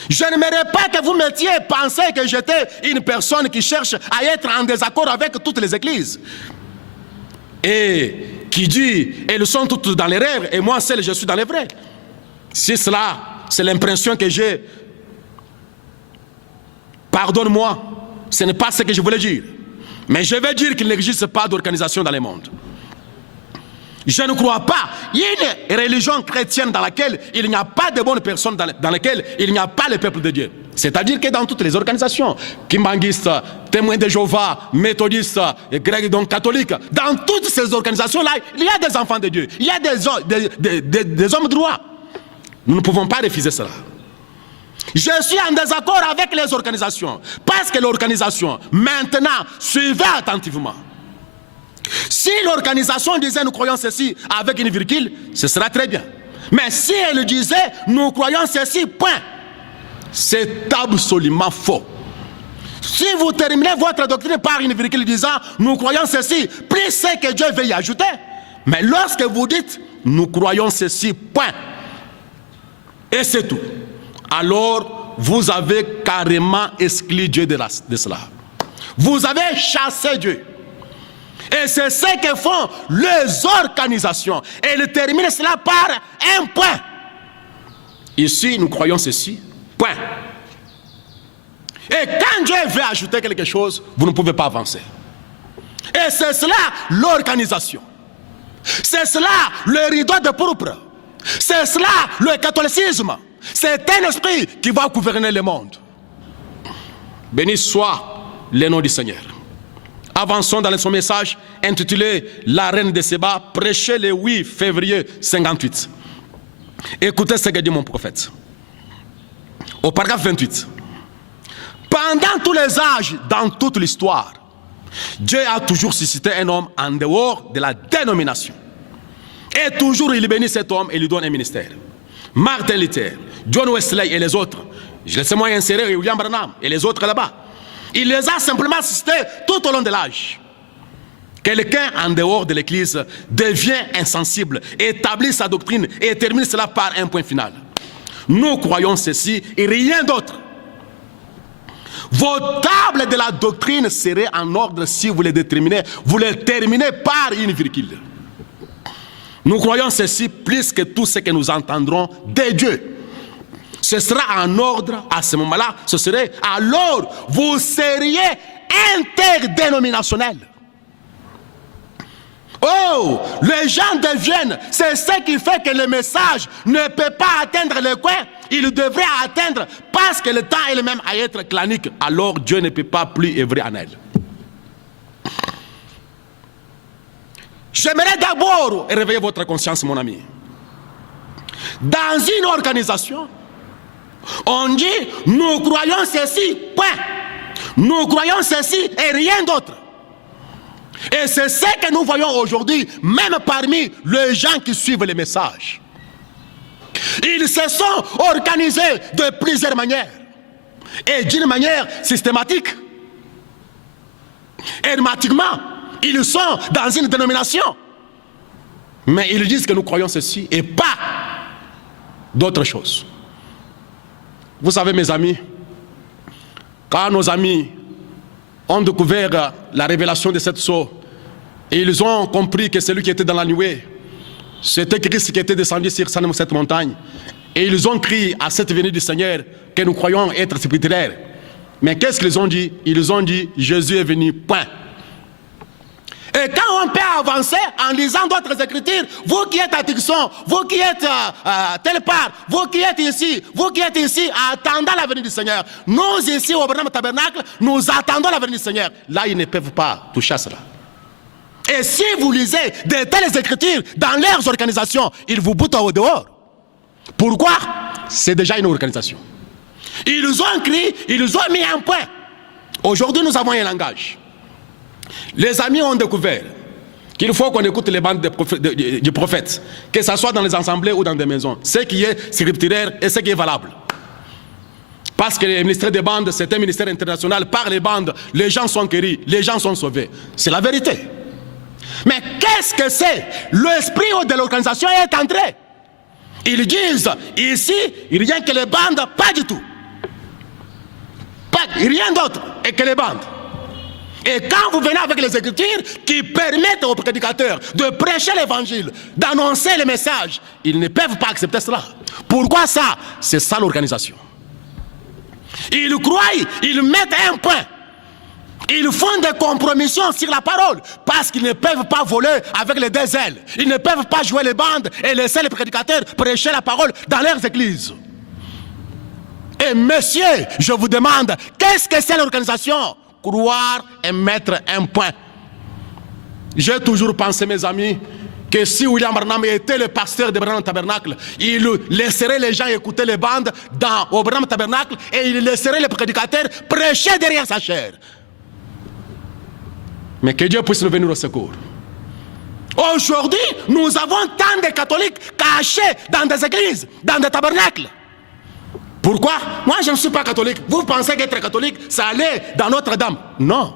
je n'aimerais pas que vous mettiez penser que j'étais une personne qui cherche à être en désaccord avec toutes les églises. Et qui dit, elles sont toutes dans les rêves, et moi seul je suis dans les vrais. Si cela, c'est l'impression que j'ai pardonne-moi, ce n'est pas ce que je voulais dire. Mais je vais dire qu'il n'existe pas d'organisation dans le monde. Je ne crois pas une religion chrétienne dans laquelle il n'y a pas de bonnes personnes, dans laquelle il n'y a pas le peuple de Dieu. C'est-à-dire que dans toutes les organisations, kimbanguistes, témoins de Jéhovah, méthodistes, grecs, donc catholiques, dans toutes ces organisations-là, il y a des enfants de Dieu, il y a des hommes droits. Nous ne pouvons pas refuser cela. Je suis en désaccord avec les organisations, parce que l'organisation, maintenant, suivez attentivement. Si l'organisation disait nous croyons ceci avec une virgule, ce sera très bien. Mais si elle disait nous croyons ceci, point, c'est absolument faux. Si vous terminez votre doctrine par une virgule disant nous croyons ceci, plus c'est que Dieu veut y ajouter. Mais lorsque vous dites nous croyons ceci, point, et c'est tout, alors vous avez carrément exclu Dieu de cela. Vous avez chassé Dieu. Et c'est ce que font les organisations. Et ils terminent cela par un point. Ici, nous croyons ceci, point. Et quand Dieu veut ajouter quelque chose, vous ne pouvez pas avancer. Et c'est cela l'organisation. C'est cela le rideau de pourpre. C'est cela le catholicisme. C'est un esprit qui va gouverner le monde. Béni soit le nom du Seigneur. Avançons dans son message intitulé « La reine de Séba », prêché le 8 février 58. Écoutez ce que dit mon prophète. Au paragraphe 28. Pendant tous les âges, dans toute l'histoire, Dieu a toujours suscité un homme en dehors de la dénomination. Et toujours il bénit cet homme et lui donne un ministère. Martin Luther, John Wesley et les autres, je laisse-moi insérer William Branham et les autres là-bas. Il les a simplement assistés tout au long de l'âge. Quelqu'un en dehors de l'Église devient insensible, établit sa doctrine et termine cela par un point final. Nous croyons ceci et rien d'autre. Vos tables de la doctrine seraient en ordre si vous les déterminez, vous les terminez par une virgule. Nous croyons ceci plus que tout ce que nous entendrons de Dieu. Ce sera en ordre à ce moment-là, ce serait alors vous seriez interdénominationnel. Oh, les gens deviennent, c'est ce qui fait que le message ne peut pas atteindre le coin, il devrait atteindre parce que le temps est le même à être clanique, alors Dieu ne peut pas plus œuvrer en elle. J'aimerais d'abord réveiller votre conscience, mon ami. Dans une organisation, on dit, nous croyons ceci, point. Nous croyons ceci et rien d'autre. Et c'est ce que nous voyons aujourd'hui, même parmi les gens qui suivent les messages. Ils se sont organisés de plusieurs manières. Et d'une manière systématique. Hermétiquement, ils sont dans une dénomination. Mais ils disent que nous croyons ceci et pas d'autre chose. Vous savez, mes amis, quand nos amis ont découvert la révélation de cette sceau, et ils ont compris que celui qui était dans la nuée, c'était Christ qui était descendu sur cette montagne, et ils ont crié à cette venue du Seigneur que nous croyons être spirituels. Mais qu'est-ce qu'ils ont dit? Ils ont dit, Jésus est venu, point. Et quand on peut avancer en lisant d'autres écritures, vous qui êtes à Tixon, vous qui êtes telle part, vous qui êtes ici, attendant la venue du Seigneur. Nous ici au Branham Tabernacle, nous attendons la venue du Seigneur. Là, ils ne peuvent pas toucher à cela. Et si vous lisez de telles écritures dans leurs organisations, ils vous boutent au dehors. Pourquoi? C'est déjà une organisation. Ils ont écrit, ils ont mis un point. Aujourd'hui, nous avons un langage. Les amis ont découvert qu'il faut qu'on écoute les bandes du prophète, que ce soit dans les assemblées ou dans des maisons, ce qui est scripturaire et ce qui est valable. Parce que le ministère des bandes, c'est un ministère international. Par les bandes, les gens sont guéris, les gens sont sauvés. C'est la vérité. Mais qu'est-ce que c'est? L'esprit de l'organisation est entré. Ils disent, ici, rien que les bandes, pas du tout. Rien d'autre que les bandes. Et quand vous venez avec les écritures qui permettent aux prédicateurs de prêcher l'évangile, d'annoncer le message, ils ne peuvent pas accepter cela. Pourquoi ça? C'est ça l'organisation. Ils croient, ils mettent un point. Ils font des compromissions sur la parole parce qu'ils ne peuvent pas voler avec les deux ailes. Ils ne peuvent pas jouer les bandes et laisser les prédicateurs prêcher la parole dans leurs églises. Et messieurs, je vous demande, qu'est-ce que c'est l'organisation? Croire et mettre un point. J'ai toujours pensé, mes amis, que si William Branham était le pasteur de Branham Tabernacle, il laisserait les gens écouter les bandes au Branham Tabernacle et il laisserait les prédicateurs prêcher derrière sa chair. Mais que Dieu puisse nous venir au secours. Aujourd'hui, nous avons tant de catholiques cachés dans des églises, dans des tabernacles. Pourquoi? Moi, je ne suis pas catholique. Vous pensez qu'être catholique, ça allait dans Notre-Dame? Non.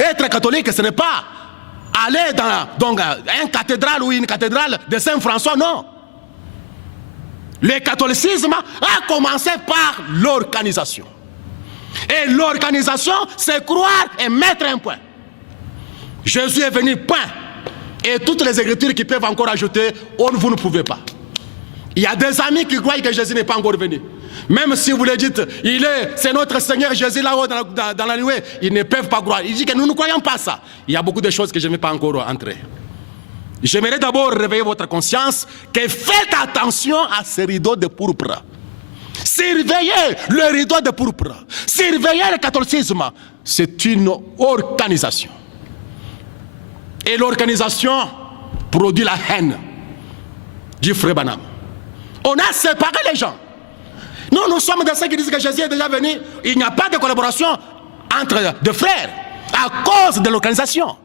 Être catholique, ce n'est pas aller dans une cathédrale ou une cathédrale de Saint-François, non. Le catholicisme a commencé par l'organisation. Et l'organisation, c'est croire et mettre un point. Jésus est venu, point. Et toutes les écritures qui peuvent encore ajouter, vous ne pouvez pas. Il y a des amis qui croient que Jésus n'est pas encore venu. Même si vous le dites, c'est notre Seigneur Jésus là-haut dans la nuée, ils ne peuvent pas croire. Il dit que nous ne croyons pas ça. Il y a beaucoup de choses que je ne vais pas encore entrer. J'aimerais d'abord réveiller votre conscience que faites attention à ces rideaux de pourpre. Surveillez le rideau de pourpre. Surveillez le catholicisme. C'est une organisation. Et l'organisation produit la haine du frère Branham. On a séparé les gens. Nous sommes de ceux qui disent que Jésus est déjà venu. Il n'y a pas de collaboration entre deux frères à cause de l'organisation.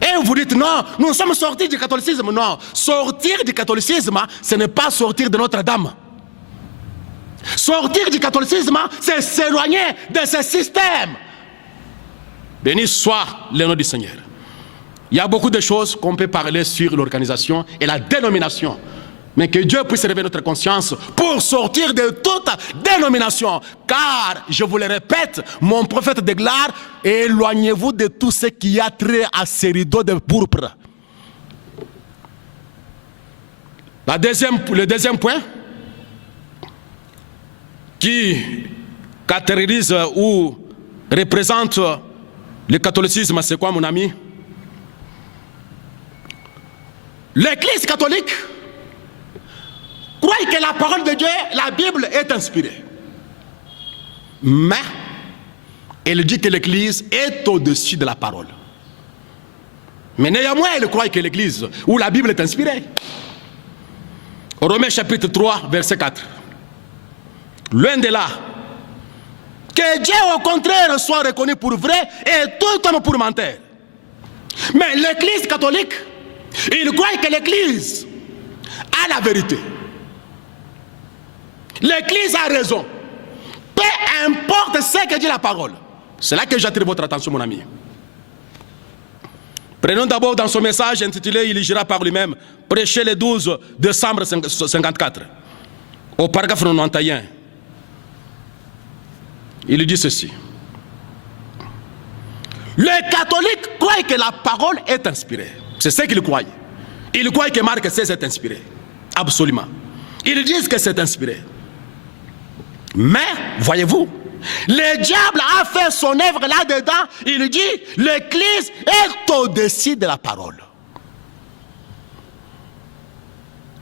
Et vous dites non, nous sommes sortis du catholicisme. Non, sortir du catholicisme, ce n'est pas sortir de Notre-Dame. Sortir du catholicisme, c'est s'éloigner de ce système. Béni soit le nom du Seigneur. Il y a beaucoup de choses qu'on peut parler sur l'organisation et la dénomination. Mais que Dieu puisse réveiller notre conscience pour sortir de toute dénomination. Car, je vous le répète, mon prophète déclare, éloignez-vous de tout ce qui a trait à ces rideaux de pourpre. Le deuxième point qui caractérise ou représente le catholicisme, c'est quoi, mon ami? L'Église catholique croit que la parole de Dieu, la Bible, est inspirée. Mais elle dit que l'Église est au-dessus de la parole. Mais néanmoins, elle croit que l'Église ou la Bible est inspirée. Romains chapitre 3, verset 4. Loin de là, que Dieu au contraire soit reconnu pour vrai et tout homme pour menteur. Mais l'Église catholique, il croit que l'Église a la vérité. L'Église a raison. Peu importe ce que dit la parole. C'est là que j'attire votre attention, mon ami. Prenons d'abord dans son message intitulé « Il gira par lui-même » prêché le 12 décembre 1954, au paragraphe 91. Il dit ceci. Les catholiques croient que la parole est inspirée. C'est ce qu'ils croient. Ils croient que Marc 16 est inspiré. Absolument. Ils disent que c'est inspiré. Mais, voyez-vous, le diable a fait son œuvre là-dedans. Il dit, l'Église est au-dessus de la parole.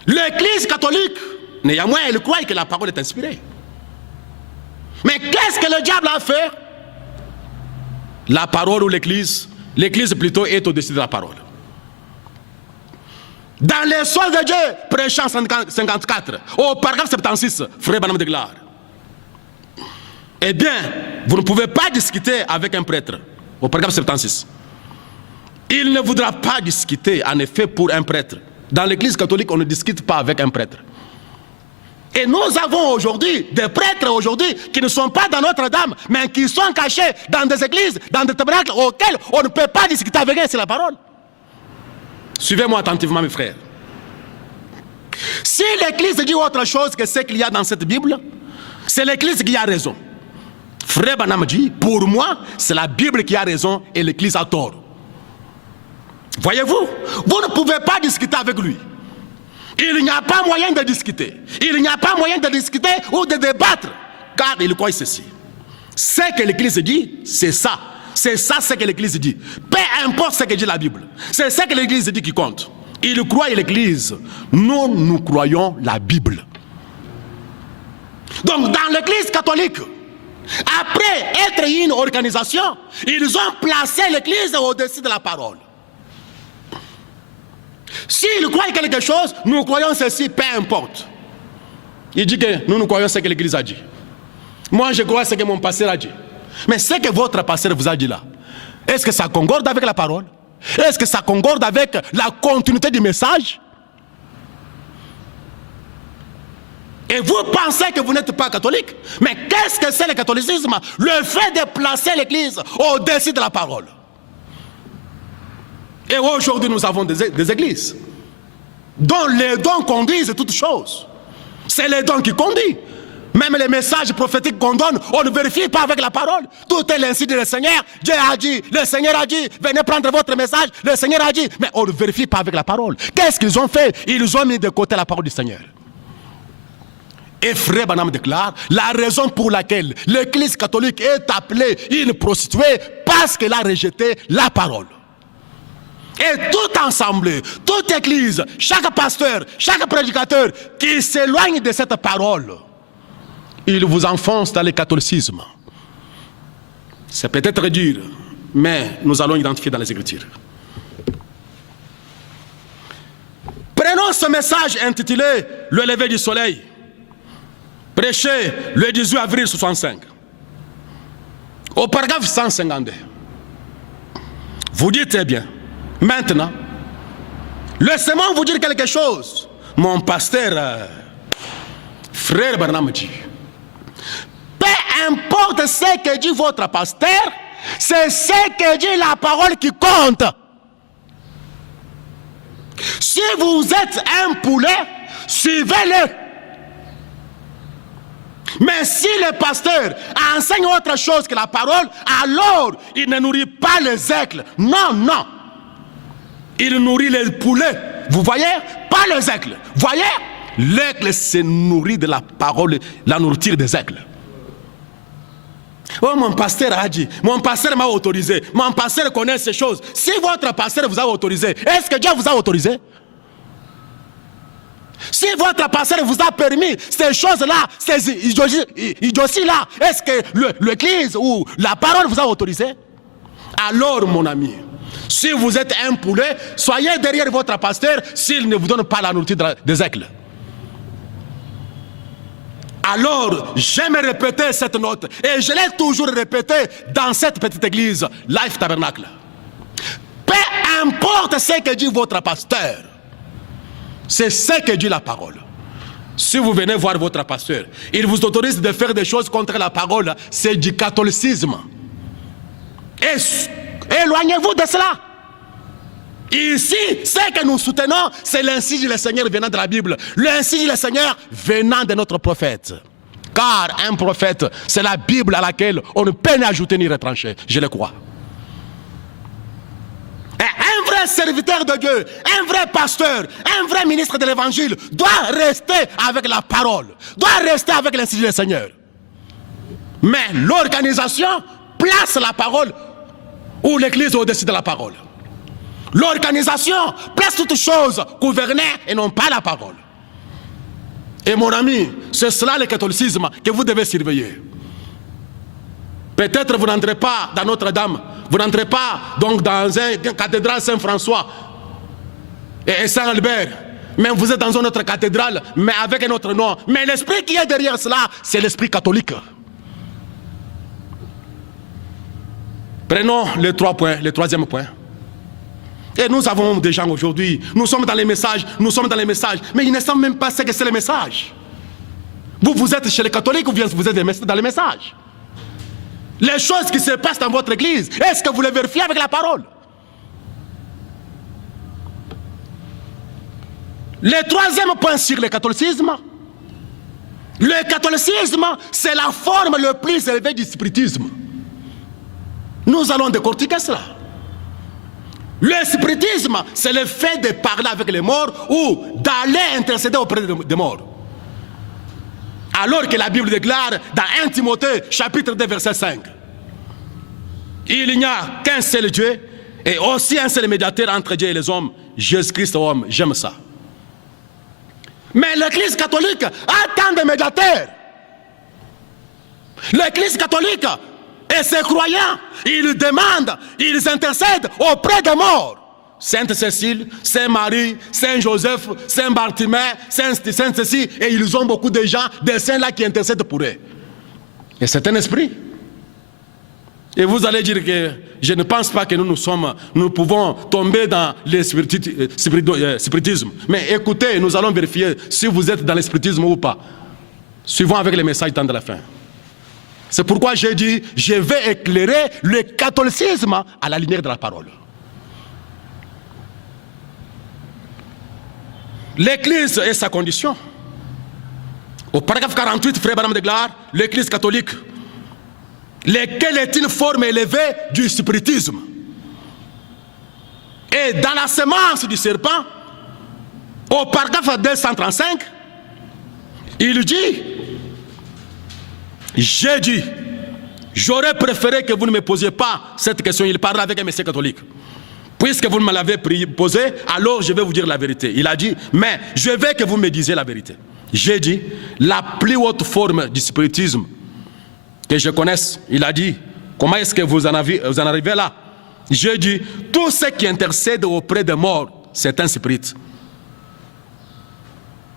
L'Église catholique, néanmoins, elle croit que la parole est inspirée. Mais qu'est-ce que le diable a fait? La parole ou l'Église plutôt est au-dessus de la parole. Dans les soins de Dieu, prêchant 54, au paragraphe 76, frère Branham déclare. Eh bien, vous ne pouvez pas discuter avec un prêtre, au paragraphe 76. Il ne voudra pas discuter, en effet, pour un prêtre. Dans l'église catholique, on ne discute pas avec un prêtre. Et nous avons aujourd'hui des prêtres aujourd'hui qui ne sont pas dans Notre-Dame, mais qui sont cachés dans des églises, dans des tabernacles auxquels on ne peut pas discuter avec eux, c'est la parole. Suivez-moi attentivement, mes frères. Si l'Église dit autre chose que ce qu'il y a dans cette Bible, c'est l'Église qui a raison. Frère Branham dit, pour moi, c'est la Bible qui a raison et l'Église a tort. Voyez-vous, vous ne pouvez pas discuter avec lui. Il n'y a pas moyen de discuter. Il n'y a pas moyen de discuter ou de débattre car ils croient ceci. Ce que l'Église dit, c'est ça. C'est ça ce que l'Église dit. Peu importe ce que dit la Bible. C'est ce que l'Église dit qui compte. Ils croient l'Église. Nous croyons la Bible. Donc dans l'Église catholique, après être une organisation, ils ont placé l'Église au-dessus de la parole. S'ils croient quelque chose, nous croyons ceci, peu importe. Il dit que nous croyons ce que l'Église a dit. Moi, je crois ce que mon pasteur a dit. Mais ce que votre pasteur vous a dit là, est-ce que ça concorde avec la parole? Est-ce que ça concorde avec la continuité du message? Et vous pensez que vous n'êtes pas catholique? Mais qu'est-ce que c'est le catholicisme? Le fait de placer l'Église au-dessus de la parole. Et aujourd'hui, nous avons des églises dont les dons conduisent toutes choses. C'est les dons qui conduisent. Même les messages prophétiques qu'on donne, on ne vérifie pas avec la parole. Tout est l'insigne du Seigneur. Dieu a dit, le Seigneur a dit, venez prendre votre message, le Seigneur a dit. Mais on ne vérifie pas avec la parole. Qu'est-ce qu'ils ont fait? Ils ont mis de côté la parole du Seigneur. Et Frère Branham déclare, la raison pour laquelle l'Église catholique est appelée une prostituée, parce qu'elle a rejeté la parole. Et tout ensemble, toute église, chaque pasteur, chaque prédicateur qui s'éloigne de cette parole, il vous enfonce dans le catholicisme. C'est peut-être dur, mais nous allons identifier dans les Écritures. Prenons ce message intitulé « Le lever du soleil », prêché le 18 avril 65, au paragraphe 152. Vous dites très bien. Maintenant, laissez-moi vous dire quelque chose. Mon pasteur, Frère Branham dit, peu importe ce que dit votre pasteur, c'est ce que dit la parole qui compte. Si vous êtes un poulet, suivez-le. Mais si le pasteur enseigne autre chose que la parole, alors il ne nourrit pas les aigles. Non, non. Il nourrit les poulets. Vous voyez? Pas les aigles. Vous voyez? L'aigle se nourrit de la parole, la nourriture des aigles. Oh, mon pasteur a dit, mon pasteur m'a autorisé, mon pasteur connaît ces choses. Si votre pasteur vous a autorisé, est-ce que Dieu vous a autorisé? Si votre pasteur vous a permis ces choses-là, ces idioties-là, est-ce que l'Église ou la parole vous a autorisé? Alors, mon ami, si vous êtes un poulet, soyez derrière votre pasteur s'il ne vous donne pas la nourriture des aigles. Alors, j'aime répéter cette note, et je l'ai toujours répété dans cette petite église, Life Tabernacle. Peu importe ce que dit votre pasteur, c'est ce que dit la parole. Si vous venez voir votre pasteur, il vous autorise de faire des choses contre la parole, c'est du catholicisme. Et éloignez-vous de cela. Ici, ce que nous soutenons, c'est l'insigne du Seigneur venant de la Bible. L'insigne du Seigneur venant de notre prophète. Car un prophète, c'est la Bible à laquelle on ne peut ni ajouter ni retrancher. Je le crois. Et un vrai serviteur de Dieu, un vrai pasteur, un vrai ministre de l'Évangile doit rester avec la parole, doit rester avec l'insigne du Seigneur. Mais l'organisation place la parole ou l'Église au-dessus de la parole. L'organisation place toutes choses gouvernées et non pas la parole. Et mon ami, c'est cela le catholicisme que vous devez surveiller. Peut-être vous n'entrez pas dans Notre-Dame, vous n'entrez pas donc dans une cathédrale Saint-François et Saint-Albert, mais vous êtes dans une autre cathédrale, mais avec un autre nom. Mais l'esprit qui est derrière cela, c'est l'esprit catholique. Prenons les 3 points, le 3e point. Et nous avons des gens aujourd'hui, nous sommes dans les messages, mais ils ne savent même pas ce que c'est le message. Vous êtes chez les catholiques ou bien vous êtes dans les messages? Les choses qui se passent dans votre église, est-ce que vous les vérifiez avec la parole? Le 3e point sur le catholicisme, c'est la forme le plus élevée du spiritisme. Nous allons décortiquer cela. Le spiritisme, c'est le fait de parler avec les morts ou d'aller intercéder auprès des morts. Alors que la Bible déclare dans 1 Timothée chapitre 2 verset 5. Il n'y a qu'un seul Dieu et aussi un seul médiateur entre Dieu et les hommes, Jésus-Christ homme. J'aime ça. Mais l'Église catholique a tant de médiateurs. L'Église catholique et ses croyants, ils demandent, ils intercèdent auprès des morts. Sainte Cécile, Saint Marie, Saint Joseph, Saint Bartimée, Saint Cécile, et ils ont beaucoup de gens, des saints là qui intercèdent pour eux. Et c'est un esprit. Et vous allez dire que je ne pense pas que nous pouvons tomber dans l'espiritisme. Mais écoutez, nous allons vérifier si vous êtes dans l'espiritisme ou pas. Suivons avec les messages tant de la fin. C'est pourquoi j'ai dit, je vais éclairer le catholicisme à la lumière de la parole. L'Église et sa condition. Au paragraphe 48, Frère Branham déclare, l'Église catholique, laquelle est une forme élevée du spiritisme. Et dans la semence du serpent, au paragraphe 235, il dit, j'ai dit, j'aurais préféré que vous ne me posiez pas cette question. Il parle avec un messieur catholique. Puisque vous me l'avez posé, alors je vais vous dire la vérité. Il a dit, mais je veux que vous me disiez la vérité. J'ai dit, la plus haute forme du spiritisme que je connaisse, il a dit, comment est-ce que vous en arrivez là? J'ai dit, tout ce qui intercède auprès des morts, c'est un spirit.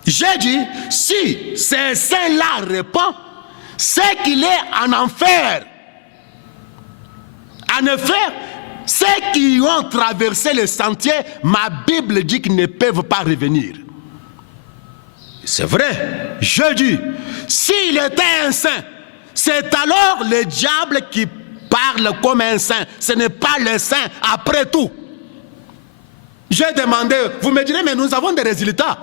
J'ai dit, si ces saints-là répondent, c'est qu'il est en enfer. En effet, ceux qui ont traversé le sentier, ma Bible dit qu'ils ne peuvent pas revenir. C'est vrai, je dis, s'il était un saint, c'est alors le diable qui parle comme un saint. Ce n'est pas le saint, après tout. J'ai demandé, vous me direz, mais nous avons des résultats.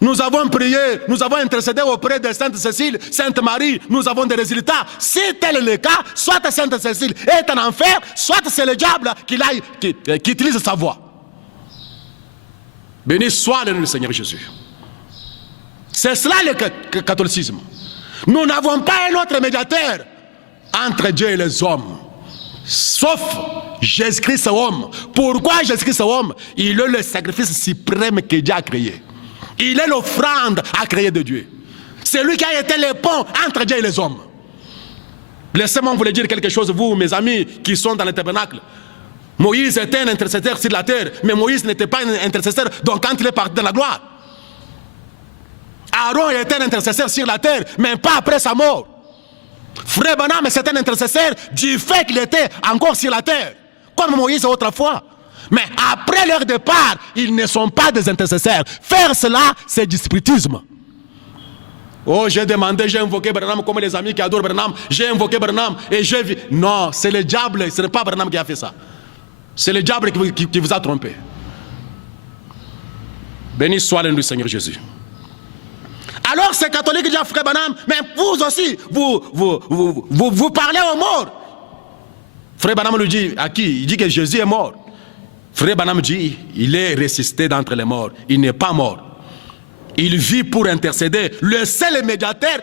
Nous avons prié, nous avons intercédé auprès de Sainte Cécile, Sainte Marie, nous avons des résultats. Si tel est le cas, soit Sainte Cécile est en enfer, soit c'est le diable qui utilise sa voix. Béni soit le Seigneur Jésus. C'est cela le catholicisme. Nous n'avons pas un autre médiateur entre Dieu et les hommes, sauf Jésus-Christ homme. Pourquoi Jésus-Christ homme? Il est le sacrifice suprême que Dieu a créé. Il est l'offrande à créer de Dieu. C'est lui qui a été le pont entre Dieu et les hommes. Laissez-moi vous dire quelque chose, vous, mes amis, qui sont dans le tabernacle. Moïse était un intercesseur sur la terre, mais Moïse n'était pas un intercesseur, donc quand il est parti dans la gloire. Aaron était un intercesseur sur la terre, mais pas après sa mort. Frère Branham, c'est un intercesseur du fait qu'il était encore sur la terre, comme Moïse autrefois. Mais après leur départ, ils ne sont pas des intercesseurs. Faire cela, c'est du spiritisme. Oh, j'ai demandé, j'ai invoqué Branham comme les amis qui adorent Branham. J'ai invoqué Branham et j'ai vu. Non, c'est le diable, ce n'est pas Branham qui a fait ça. C'est le diable qui vous a trompé. Béni soit le nom du Seigneur Jésus. Alors ces catholiques disent, frère Branham, mais vous aussi, vous parlez aux morts. Frère Branham lui dit, à qui? Il dit que Jésus est mort. Frère Branham dit, il est ressuscité d'entre les morts. Il n'est pas mort. Il vit pour intercéder. Le seul médiateur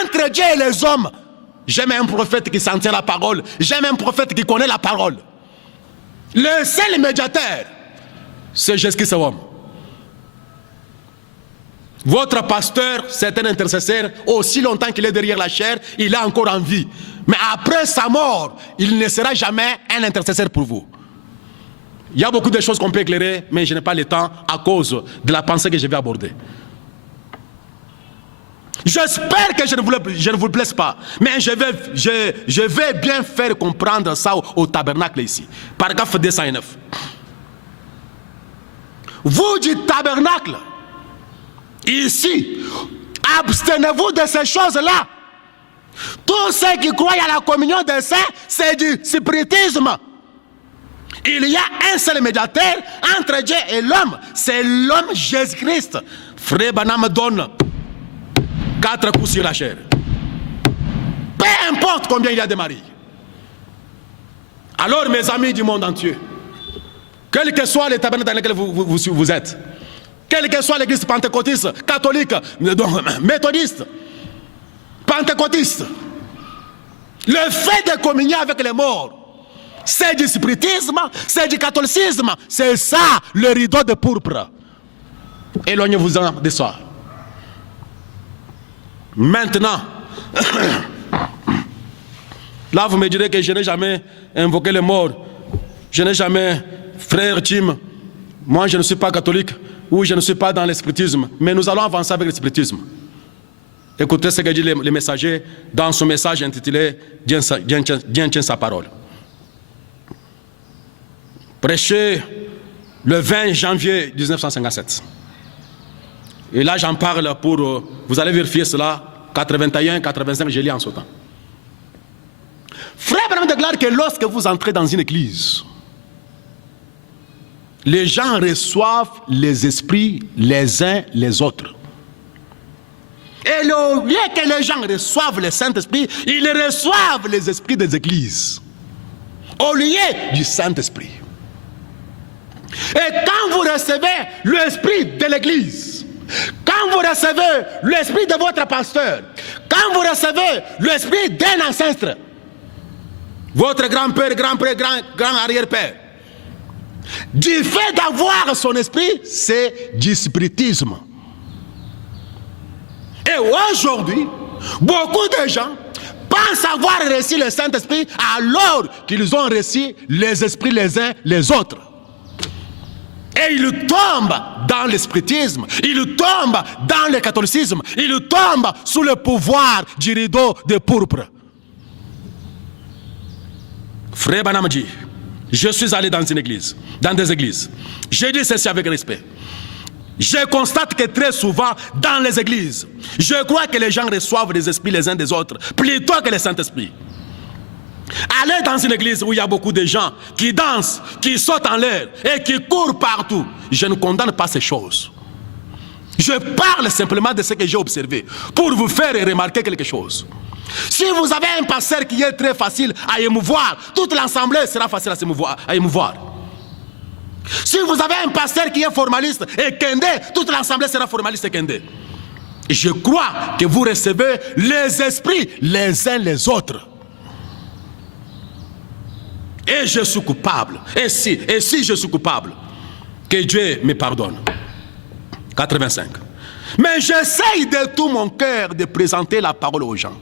entre Dieu et les hommes. J'aime un prophète qui s'en tient la parole. J'aime un prophète qui connaît la parole. Le seul médiateur, c'est Jésus-Christ homme. Votre pasteur, c'est un intercesseur. Aussi longtemps qu'il est derrière la chair, il est encore en vie. Mais après sa mort, il ne sera jamais un intercesseur pour vous. Il y a beaucoup de choses qu'on peut éclairer, mais je n'ai pas le temps à cause de la pensée que je vais aborder. J'espère que je ne vous blesse pas, mais je vais bien faire comprendre ça au tabernacle ici. Paragraphe 209. Vous dites tabernacle, ici, abstenez-vous de ces choses-là. Tous ceux qui croient à la communion des saints, c'est du spiritisme. Il y a un seul médiateur entre Dieu et l'homme, c'est l'homme Jésus-Christ. Frère Branham donne 4 coups sur la chair. Peu importe combien il y a de maris. Alors mes amis du monde entier, quel que soit les tabernacle dans lesquels vous êtes, quelle que soit l'église pentecôtiste, catholique, méthodiste, pentecôtistes, le fait de communier avec les morts, c'est du spiritisme, c'est du catholicisme. C'est ça le rideau de pourpre. Éloignez-vous-en de ça. Maintenant, là vous me direz que je n'ai jamais invoqué les morts. Je n'ai jamais, frère Tim, moi je ne suis pas catholique ou je ne suis pas dans l'espiritisme. Mais nous allons avancer avec l'espiritisme. Écoutez ce que dit le messager dans son message intitulé Dieu tient sa parole. Prêché le 20 janvier 1957. Et là j'en parle pour, vous allez vérifier cela, 81, 85, j'ai lu en ce temps. Frère Branham déclare que lorsque vous entrez dans une église, les gens reçoivent les esprits les uns les autres. Et au lieu que les gens reçoivent le Saint-Esprit, ils reçoivent les esprits des églises. Au lieu du Saint-Esprit. Et quand vous recevez l'esprit de l'église, quand vous recevez l'esprit de votre pasteur, quand vous recevez l'esprit d'un ancêtre, votre grand-père, grand-père, grand-arrière-père, du fait d'avoir son esprit, c'est du spiritisme. Et aujourd'hui, beaucoup de gens pensent avoir reçu le Saint-Esprit alors qu'ils ont reçu les esprits les uns les autres. Et ils tombent dans l'espiritisme, ils tombent dans le catholicisme, ils tombent sous le pouvoir du rideau de pourpre. Frère Branham dit, je suis allé dans une église, dans des églises. J'ai dit ceci avec respect. Je constate que très souvent, dans les églises, je crois que les gens reçoivent des esprits les uns des autres, plutôt que le Saint-Esprit. Allez dans une église où il y a beaucoup de gens qui dansent, qui sautent en l'air et qui courent partout. Je ne condamne pas ces choses. Je parle simplement de ce que j'ai observé pour vous faire remarquer quelque chose. Si vous avez un pasteur qui est très facile à émouvoir, toute l'assemblée sera facile à émouvoir. Si vous avez un pasteur qui est formaliste et kendé, toute l'assemblée sera formaliste et kendé. Je crois que vous recevez les esprits les uns les autres. Et je suis coupable. Et si je suis coupable, que Dieu me pardonne. 85. Mais j'essaye de tout mon cœur de présenter la parole aux gens.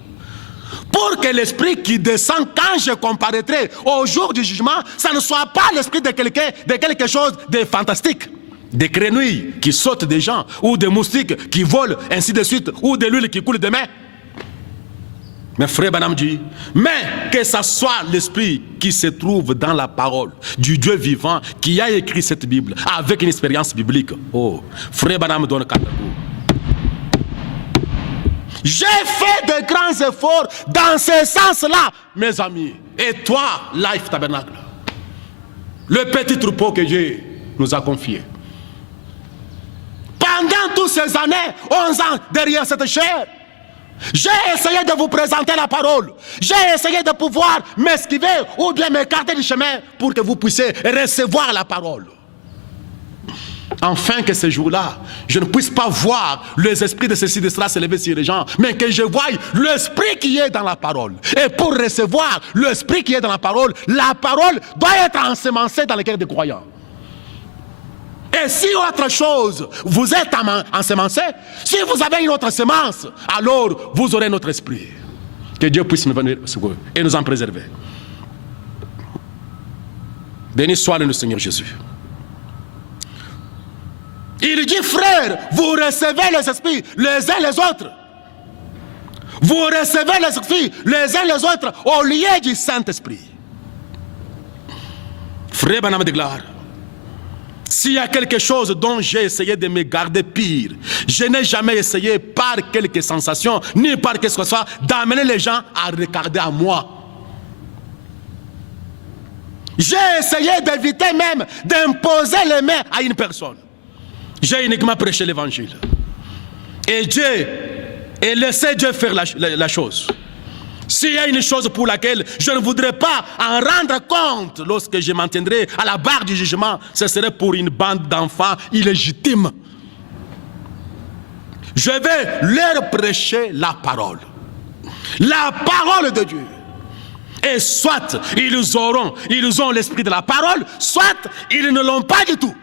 Pour que l'esprit qui descend quand je comparaîtrai au jour du jugement, ça ne soit pas l'esprit de quelque chose de fantastique. Des grenouilles qui sautent des gens, ou des moustiques qui volent, ainsi de suite, ou de l'huile qui coule des mains. Mais frère Branham dit, mais que ce soit l'esprit qui se trouve dans la parole du Dieu vivant qui a écrit cette Bible avec une expérience biblique. Oh, frère Branham donne 4 coups. J'ai fait de grands efforts dans ce sens-là, mes amis. Et toi, Life Tabernacle, le petit troupeau que Dieu nous a confié. Pendant toutes ces années, 11 ans derrière cette chair, j'ai essayé de vous présenter la parole. J'ai essayé de pouvoir m'esquiver ou bien m'écarter du chemin pour que vous puissiez recevoir la parole. Enfin que ce jour-là, je ne puisse pas voir les esprits de ceci, de cela s'élever sur les gens, mais que je voie l'esprit qui est dans la parole. Et pour recevoir l'esprit qui est dans la parole doit être ensemencée dans le cœur des croyants. Et si autre chose, vous êtes ensemencé, si vous avez une autre semence, alors vous aurez notre esprit. Que Dieu puisse nous venir secourir et nous en préserver. Béni soit le Seigneur Jésus. Il dit, frère, vous recevez les esprits les uns les autres. Vous recevez les esprits les uns les autres au lieu du Saint-Esprit. Frère Branham déclare, s'il y a quelque chose dont j'ai essayé de me garder pire, je n'ai jamais essayé par quelques sensations, ni par quelque chose que ce soit, d'amener les gens à regarder à moi. J'ai essayé d'éviter même d'imposer les mains à une personne. J'ai uniquement prêché l'évangile. Et laissé Dieu faire la chose. S'il y a une chose pour laquelle je ne voudrais pas en rendre compte lorsque je m'en tiendrai à la barre du jugement, ce serait pour une bande d'enfants illégitimes. Je vais leur prêcher la parole. la parole de Dieu. Et soit ils ont l'esprit de la parole, soit ils ne l'ont pas du tout.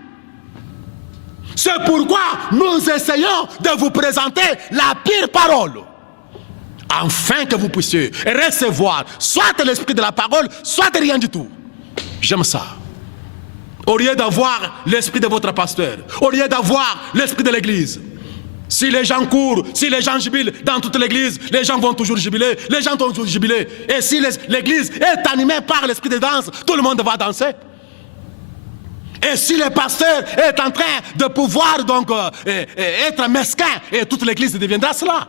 C'est pourquoi nous essayons de vous présenter la pire parole, afin que vous puissiez recevoir soit l'esprit de la parole, soit rien du tout. J'aime ça. Au lieu d'avoir l'esprit de votre pasteur, au lieu d'avoir l'esprit de l'église, si les gens courent, si les gens jubilent dans toute l'église, les gens vont toujours jubiler, les gens vont toujours jubiler. Et si l'église est animée par l'esprit de danse, tout le monde va danser. Et si le pasteur est en train de pouvoir donc être mesquin, et toute l'église deviendra cela.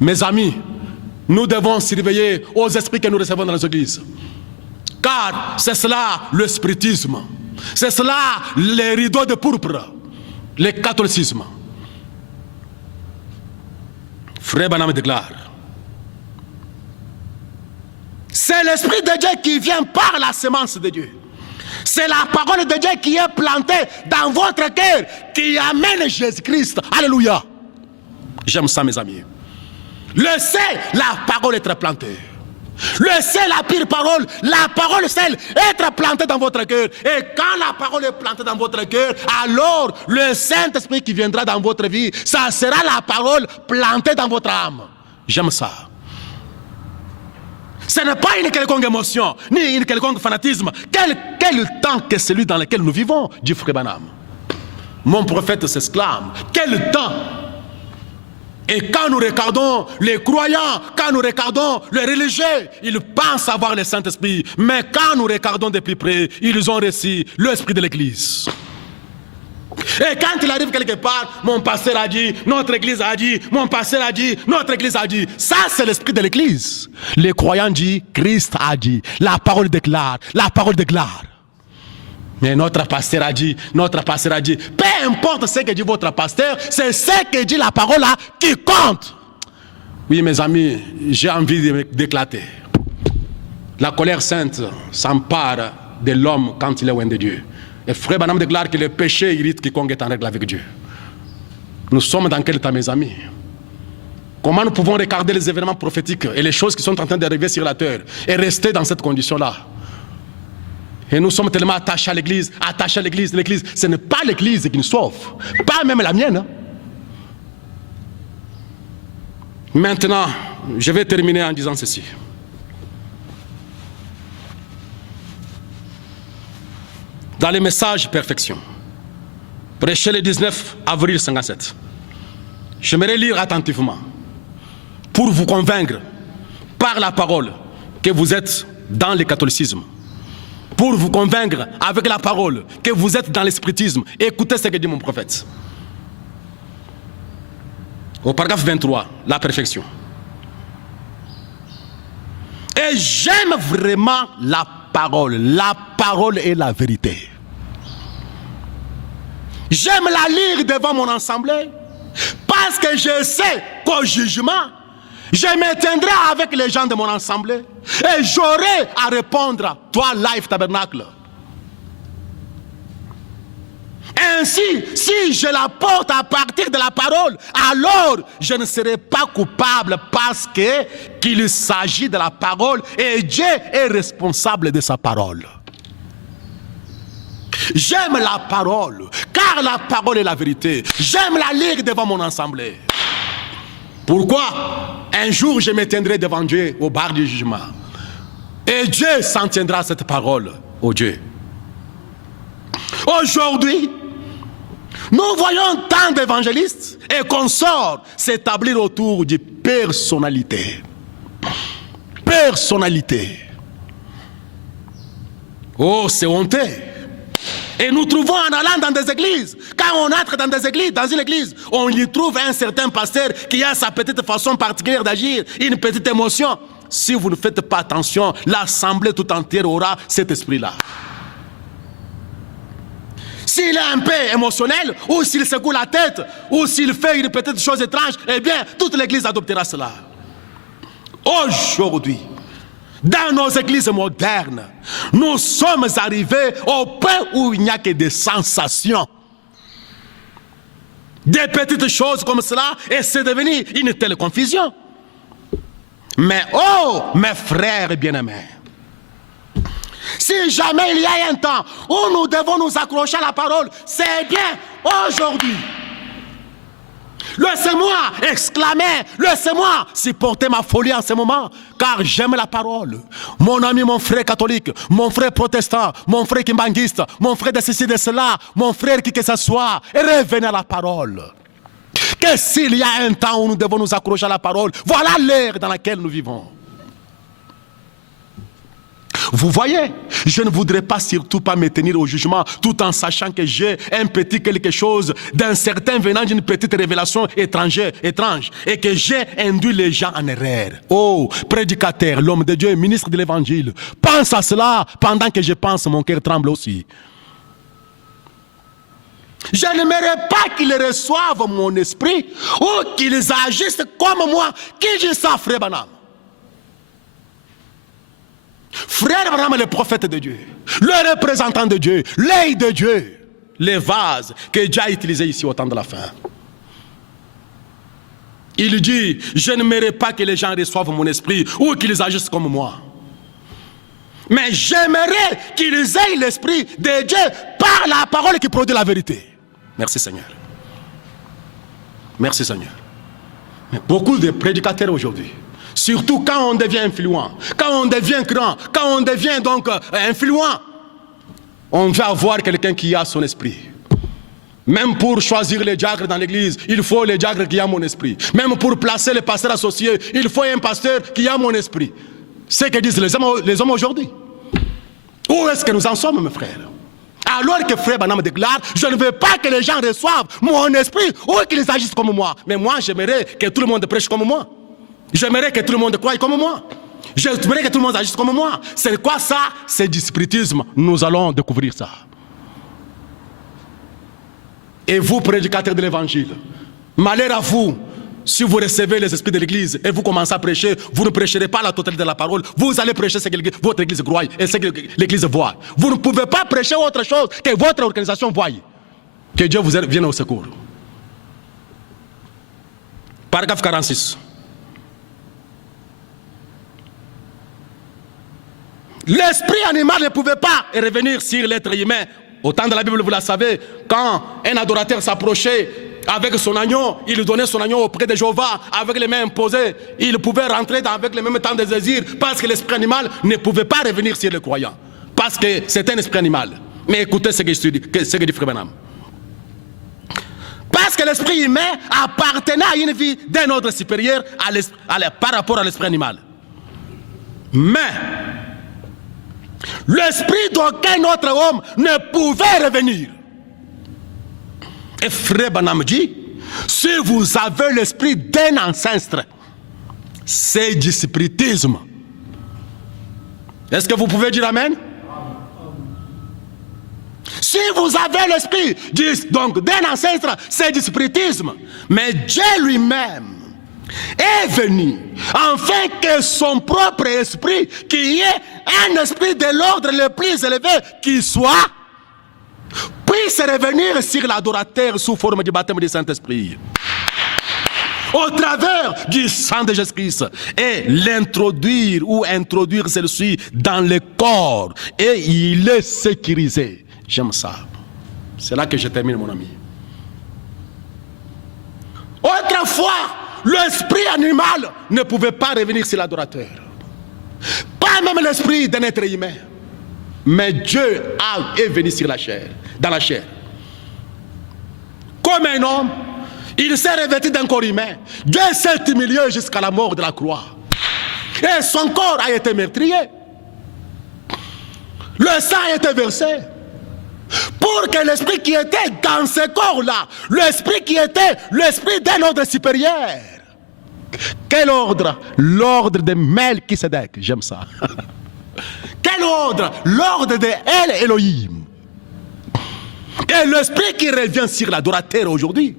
Mes amis, nous devons surveiller aux esprits que nous recevons dans les églises. Car c'est cela le spiritisme. C'est cela les rideaux de pourpre, le catholicisme. Frère Branham déclare, c'est l'esprit de Dieu qui vient par la semence de Dieu. C'est la parole de Dieu qui est plantée dans votre cœur, qui amène Jésus-Christ. Alléluia. J'aime ça, mes amis. Laissez la parole être plantée. Laissez la pire parole, la parole celle, être plantée dans votre cœur. Et quand la parole est plantée dans votre cœur, alors le Saint-Esprit qui viendra dans votre vie, ça sera la parole plantée dans votre âme. J'aime ça. Ce n'est pas une quelconque émotion, ni une quelconque fanatisme. Quel temps que celui dans lequel nous vivons, dit Frère Branham. Mon prophète s'exclame, quel temps! Et quand nous regardons les croyants, quand nous regardons les religieux, ils pensent avoir le Saint-Esprit. Mais quand nous regardons de plus près, ils ont reçu l'esprit de l'Église. Et quand il arrive quelque part, mon pasteur a dit, notre église a dit, mon pasteur a dit, notre église a dit. Ça, c'est l'esprit de l'église. Les croyants disent, Christ a dit. La parole déclare, la parole déclare. Mais notre pasteur a dit, peu importe ce que dit votre pasteur, c'est ce que dit la parole là qui compte. Oui, mes amis, j'ai envie d'éclater. La colère sainte s'empare de l'homme quand il est loin de Dieu. Et Frère Branham déclare que le péché irrite quiconque est en règle avec Dieu. Nous sommes dans quel temps, mes amis? Comment nous pouvons regarder les événements prophétiques et les choses qui sont en train d'arriver sur la terre et rester dans cette condition-là? Et nous sommes tellement attachés à l'église, l'église. Ce n'est pas l'église qui nous sauve, pas même la mienne. Maintenant, je vais terminer en disant ceci. Dans les messages perfection, prêché le 19 avril 1957, j'aimerais lire attentivement pour vous convaincre par la parole que vous êtes dans le catholicisme, pour vous convaincre avec la parole que vous êtes dans l'espiritisme. Écoutez ce que dit mon prophète. Au paragraphe 23, la perfection. Et j'aime vraiment la parole est la vérité. J'aime la lire devant mon assemblée parce que je sais qu'au jugement, je me tiendrai avec les gens de mon assemblée et j'aurai à répondre, toi, Life Tabernacle. Ainsi, si je la porte à partir de la parole, alors je ne serai pas coupable parce qu'il s'agit de la parole et Dieu est responsable de sa parole. J'aime la parole, car la parole est la vérité. J'aime la lire devant mon assemblée. Pourquoi? Un jour, je me tiendrai devant Dieu au bar du jugement. Et Dieu s'en tiendra cette parole au Dieu. Aujourd'hui, nous voyons tant d'évangélistes et consorts s'établir autour de personnalité. Personnalité. Oh, c'est honteux. Et nous trouvons en allant dans des églises, quand on entre dans des églises, dans une église, on y trouve un certain pasteur qui a sa petite façon particulière d'agir, une petite émotion. Si vous ne faites pas attention, l'assemblée tout entière aura cet esprit-là. S'il est un peu émotionnel, ou s'il secoue la tête, ou s'il fait une petite chose étrange, eh bien, toute l'église adoptera cela. Aujourd'hui, dans nos églises modernes, nous sommes arrivés au point où il n'y a que des sensations. Des petites choses comme cela, et c'est devenu une telle confusion. Mais oh, mes frères bien-aimés, si jamais il y a un temps où nous devons nous accrocher à la parole, c'est bien aujourd'hui. Laissez-moi exclamer, laissez-moi supporter ma folie en ce moment, car j'aime la parole. Mon ami, mon frère catholique, mon frère protestant, mon frère kimbanguiste, mon frère de ceci, de cela, mon frère qui que ce soit, revenez à la parole. Que s'il y a un temps où nous devons nous accrocher à la parole, voilà l'ère dans laquelle nous vivons. Vous voyez, je ne voudrais pas surtout pas me tenir au jugement tout en sachant que j'ai un petit quelque chose d'un certain venant d'une petite révélation étrange et que j'ai induit les gens en erreur. Oh, prédicateur, l'homme de Dieu, ministre de l'évangile, pense à cela pendant que je pense, mon cœur tremble aussi. Je n'aimerais pas qu'ils reçoivent mon esprit ou qu'ils agissent comme moi. Qui dit ça, frère Branham? Frère Branham est le prophète de Dieu, le représentant de Dieu, l'œil de Dieu, les vases que Dieu a utilisés ici au temps de la fin. Il dit, je n'aimerais pas que les gens reçoivent mon esprit ou qu'ils agissent comme moi. Mais j'aimerais qu'ils aient l'esprit de Dieu par la parole qui produit la vérité. Merci Seigneur. Merci Seigneur. Mais beaucoup de prédicateurs aujourd'hui, surtout quand on devient influent, quand on devient grand, quand on devient donc influent, on va avoir quelqu'un qui a son esprit. Même pour choisir les diacres dans l'église, il faut les diacres qui ont mon esprit. Même pour placer les pasteurs associés, il faut un pasteur qui a mon esprit. C'est ce que disent les hommes aujourd'hui. Où est-ce que nous en sommes, mes frères? Alors que frère Branham déclare, je ne veux pas que les gens reçoivent mon esprit ou qu'ils agissent comme moi. Mais moi, j'aimerais que tout le monde prêche comme moi. J'aimerais que tout le monde croie comme moi. J'aimerais que tout le monde agisse comme moi. C'est quoi ça? C'est du spiritisme. Nous allons découvrir ça. Et vous, prédicateurs de l'évangile, malheur à vous, si vous recevez les esprits de l'église et vous commencez à prêcher, vous ne prêcherez pas la totalité de la parole. Vous allez prêcher ce que votre église croit et ce que l'église voit. Vous ne pouvez pas prêcher autre chose que votre organisation voie. Que Dieu vous vienne au secours. Paragraphe 46. L'esprit animal ne pouvait pas revenir sur l'être humain. Au temps de la Bible, vous la savez, quand un adorateur s'approchait avec son agneau, il donnait son agneau auprès de Jéhovah avec les mains imposées. Il pouvait rentrer avec les mêmes temps de désir parce que l'esprit animal ne pouvait pas revenir sur le croyant. Parce que c'est un esprit animal. Mais écoutez ce que dit Frère Branham. Parce que l'esprit humain appartenait à une vie d'un ordre supérieur par rapport à l'esprit animal. Mais l'esprit d'aucun autre homme ne pouvait revenir. Et frère Branham dit, si vous avez l'esprit d'un ancêtre, c'est du spiritisme. Est-ce que vous pouvez dire amen? Si vous avez l'esprit donc d'un ancêtre, c'est du spiritisme. Mais Dieu lui-même est venu afin que son propre esprit, qui est un esprit de l'ordre le plus élevé qui soit, puisse revenir sur l'adorateur sous forme du baptême du Saint-Esprit au travers du sang de Jésus-Christ et l'introduire ou introduire celui-ci dans le corps et il est sécurisé. J'aime ça. C'est là que je termine, mon ami. Autrefois, l'esprit animal ne pouvait pas revenir sur l'adorateur. Pas même l'esprit d'un être humain. Mais Dieu est venu sur la chair, dans la chair. Comme un homme, il s'est revêtu d'un corps humain. Dieu s'est humilié jusqu'à la mort de la croix. Et son corps a été meurtrier. Le sang a été versé. Pour que l'esprit qui était dans ce corps-là, l'esprit qui était l'esprit d'un ordre supérieur. Quel ordre? L'ordre de Melchisedec. J'aime ça. Quel ordre? L'ordre de El Elohim. Et l'esprit qui revient sur l'adorateur aujourd'hui.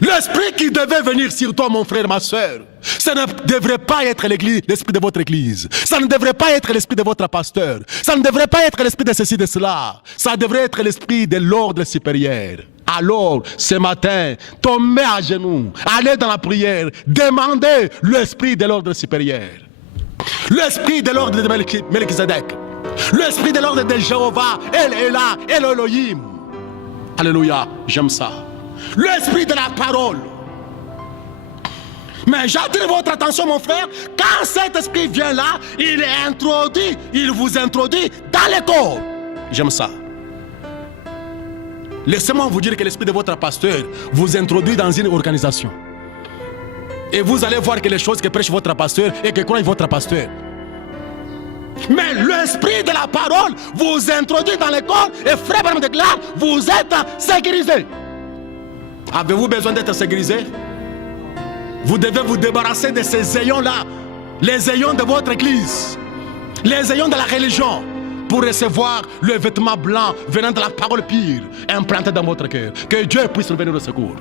L'esprit qui devait venir sur toi, mon frère, ma soeur. Ça ne devrait pas être l'esprit de votre église. Ça ne devrait pas être l'esprit de votre pasteur. Ça ne devrait pas être l'esprit de ceci, de cela. Ça devrait être l'esprit de l'ordre supérieur. Alors, ce matin, tombez à genoux, allez dans la prière, demandez l'esprit de l'ordre supérieur, l'esprit de l'ordre de Melchizedek, l'esprit de l'ordre de Jéhovah, El Elah, El Elohim. Alléluia, j'aime ça. L'esprit de la parole. Mais j'attire votre attention, mon frère, quand cet esprit vient là, il est introduit, il vous introduit dans les corps. J'aime ça. Laissez-moi vous dire que l'esprit de votre pasteur vous introduit dans une organisation. Et vous allez voir que les choses que prêche votre pasteur et que croit votre pasteur. Mais l'esprit de la parole vous introduit dans les corps et frère Branham déclare, vous êtes sécurisé. Avez-vous besoin d'être sécurisé? Vous devez vous débarrasser de ces ayons-là, les ayons de votre église, les ayons de la religion, pour recevoir le vêtement blanc venant de la parole pure, implanté dans votre cœur. Que Dieu puisse nous venir au secours.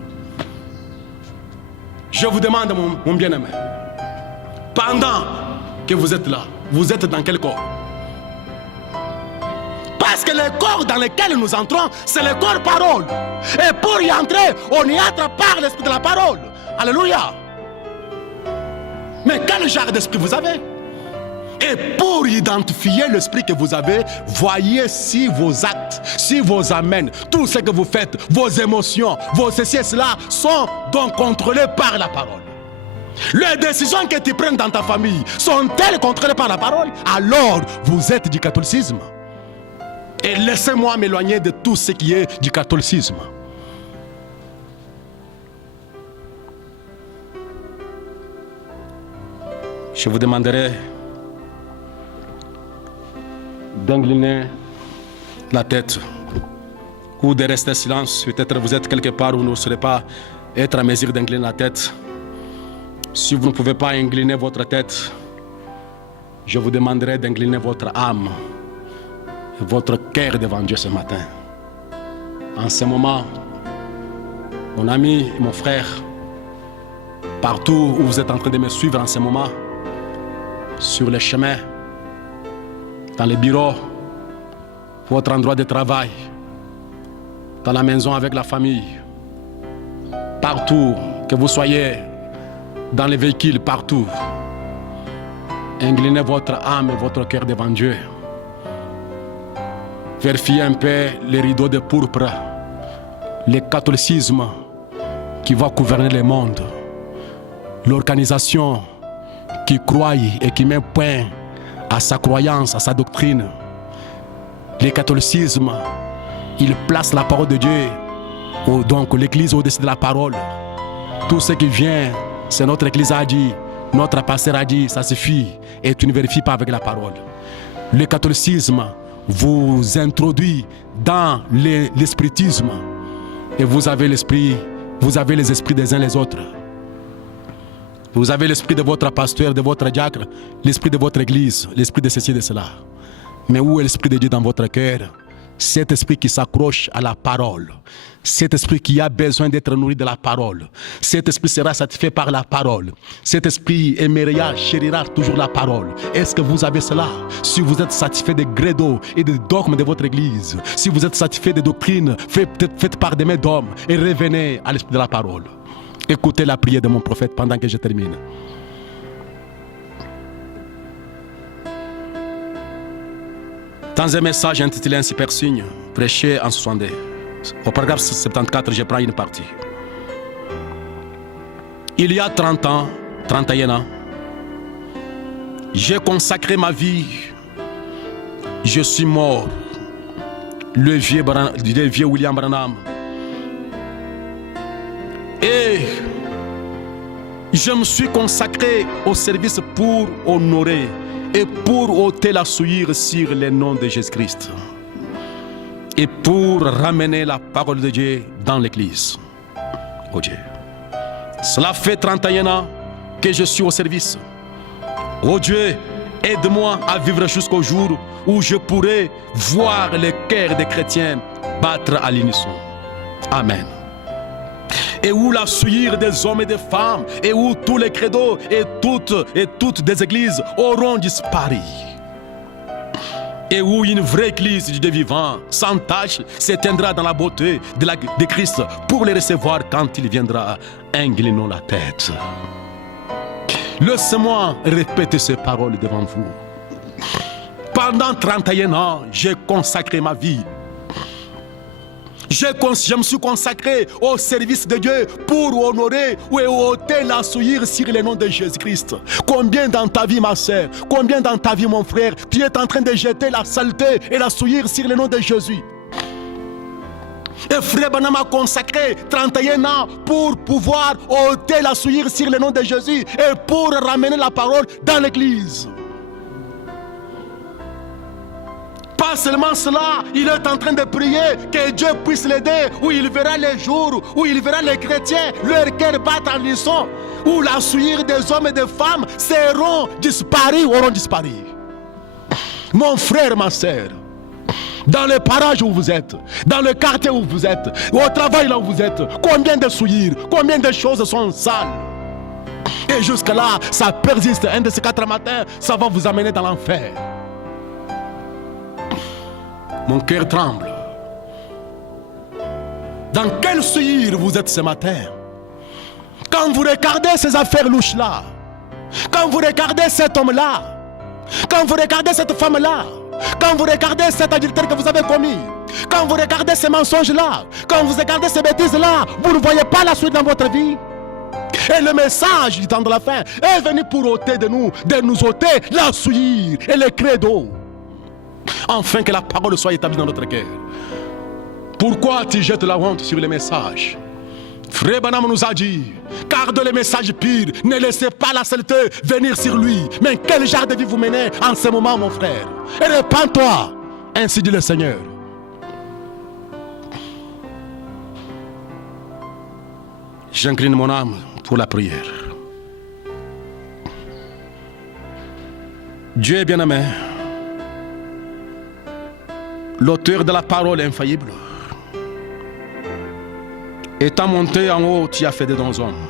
Je vous demande, mon bien-aimé, pendant que vous êtes là, vous êtes dans quel corps? Parce que le corps dans lequel nous entrons, c'est le corps parole. Et pour y entrer, on y entre par l'esprit de la parole. Alléluia. Mais quel genre d'esprit vous avez? Et pour identifier l'esprit que vous avez, voyez si vos actes, si vos amens, tout ce que vous faites, vos émotions, vos ceci et cela sont donc contrôlés par la parole. Les décisions que tu prends dans ta famille sont-elles contrôlées par la parole? Alors vous êtes du catholicisme. Et laissez-moi m'éloigner de tout ce qui est du catholicisme. Je vous demanderai d'incliner la tête ou de rester silence. Peut-être vous êtes quelque part où vous ne saurez pas être à mesure d'incliner la tête. Si vous ne pouvez pas incliner votre tête, je vous demanderai d'incliner votre âme et votre cœur devant Dieu ce matin. En ce moment, mon ami et mon frère, partout où vous êtes en train de me suivre en ce moment, sur les chemins, dans les bureaux, votre endroit de travail, dans la maison avec la famille, partout que vous soyez, dans les véhicules, partout, inclinez votre âme et votre cœur devant Dieu. Vérifiez un peu les rideaux de pourpre, le catholicisme qui va gouverner le monde, l'organisation qui croit et qui met point à sa croyance, à sa doctrine. Le catholicisme, il place la parole de Dieu, donc l'église au-dessus de la parole. Tout ce qui vient, c'est notre église a dit, notre pasteur a dit, ça suffit, et tu ne vérifies pas avec la parole. Le catholicisme vous introduit dans l'espiritisme, et vous avez l'esprit, vous avez les esprits des uns les autres. Vous avez l'esprit de votre pasteur, de votre diacre, l'esprit de votre église, l'esprit de ceci et de cela. Mais où est l'esprit de Dieu dans votre cœur? Cet esprit qui s'accroche à la parole, cet esprit qui a besoin d'être nourri de la parole, cet esprit sera satisfait par la parole, cet esprit aimera, chérira toujours la parole. Est-ce que vous avez cela? Si vous êtes satisfait des credos et des dogmes de votre église, si vous êtes satisfait des doctrines faites par des mains d'hommes, et revenez à l'esprit de la parole. Écoutez la prière de mon prophète pendant que je termine. Dans un message intitulé ainsi par signe, prêché en 62, au paragraphe 74, je prends une partie. Il y a 30 ans, 31 ans, j'ai consacré ma vie, je suis mort, le vieux William Branham. Et je me suis consacré au service pour honorer et pour ôter la souillure sur le nom de Jésus-Christ. Et pour ramener la parole de Dieu dans l'église. Oh Dieu. Cela fait 31 ans que je suis au service. Oh Dieu, aide-moi à vivre jusqu'au jour où je pourrai voir les cœurs des chrétiens battre à l'unisson. Amen. Et où la souillure des hommes et des femmes, et où tous les credos et toutes des églises auront disparu. et où une vraie église du Dieu vivant, sans tache, s'éteindra dans la beauté de Christ pour les recevoir quand il viendra. Inclinons la tête. Laissez-moi répéter ces paroles devant vous. Pendant 31 ans, j'ai consacré ma vie. Je me suis consacré au service de Dieu pour honorer ou ôter la souillure sur le nom de Jésus-Christ. Combien dans ta vie, ma sœur, combien dans ta vie, mon frère, tu es en train de jeter la saleté et la souillure sur le nom de Jésus? Et frère Branham a consacré 31 ans pour pouvoir ôter la souillure sur le nom de Jésus et pour ramener la parole dans l'église. Pas seulement cela, il est en train de prier que Dieu puisse l'aider, où il verra les jours, où il verra les chrétiens, leur cœur battre en unisson, où la souillure des hommes et des femmes auront disparu. Mon frère, ma soeur, dans le parage où vous êtes, dans le quartier où vous êtes, au travail là où vous êtes, combien de souillures, combien de choses sont sales. Et jusque là, ça persiste. Un de ces 4 matins, ça va vous amener dans l'enfer. Mon cœur tremble. Dans quelle souillure vous êtes ce matin? Quand vous regardez ces affaires louches-là, quand vous regardez cet homme-là, quand vous regardez cette femme-là, quand vous regardez cet adultère que vous avez commis, quand vous regardez ces mensonges-là, quand vous regardez ces bêtises-là, vous ne voyez pas la suite dans votre vie. Et le message du temps de la fin est venu pour ôter de nous ôter la souillure et le credo. Afin que la parole soit établie dans notre cœur. Pourquoi tu jettes la honte sur les messages? Frère Branham nous a dit, gardez les messages purs, ne laissez pas la saleté venir sur lui. Mais quel genre de vie vous menez en ce moment, mon frère? Et répands-toi, ainsi dit le Seigneur. J'incline mon âme pour la prière. Dieu est bien-aimé, l'auteur de la parole infaillible. Étant monté en haut, tu as fait des dons aux hommes.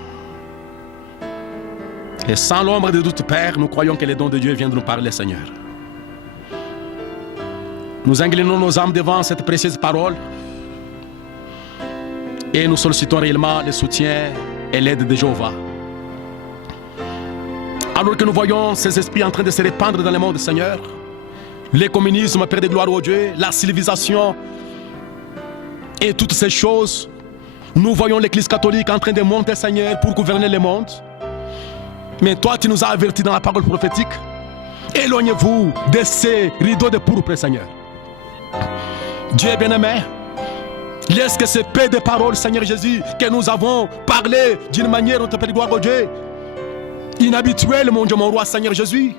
Et sans l'ombre de doute, Père, nous croyons que les dons de Dieu viennent de nous parler, Seigneur. Nous inclinons nos âmes devant cette précieuse parole et nous sollicitons réellement le soutien et l'aide de Jéhovah. Alors que nous voyons ces esprits en train de se répandre dans le monde, Seigneur, le communisme, Père de gloire au Dieu, la civilisation et toutes ces choses, nous voyons l'Église catholique en train de monter, Seigneur, pour gouverner le monde. Mais toi, tu nous as avertis dans la parole prophétique. Éloignez-vous de ces rideaux de pourpre, Seigneur. Dieu est bien-aimé. Laisse que ces paix de parole, Seigneur Jésus, que nous avons parlé d'une manière, notre Père de gloire au Dieu, inhabituelle, mon Dieu, mon roi, Seigneur Jésus.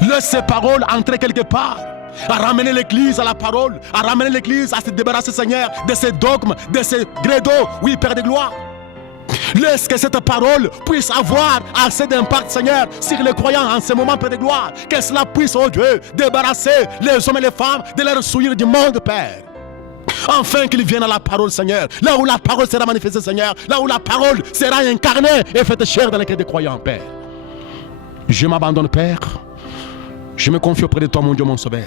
Laisse ces paroles entrer quelque part, à ramener l'église à la parole, à ramener l'église à se débarrasser, Seigneur, de ces dogmes, de ces credos, oui, Père de gloire. Laisse que cette parole puisse avoir assez d'impact, Seigneur, sur les croyants en ce moment, Père de gloire. Que cela puisse, oh Dieu, débarrasser les hommes et les femmes de leur souillure du monde, Père. Enfin qu'ils viennent à la parole, Seigneur, là où la parole sera manifestée, Seigneur, là où la parole sera incarnée et faite chair dans les cœurs des croyants, Père. Je m'abandonne, Père. Je me confie auprès de toi, mon Dieu, mon Sauveur.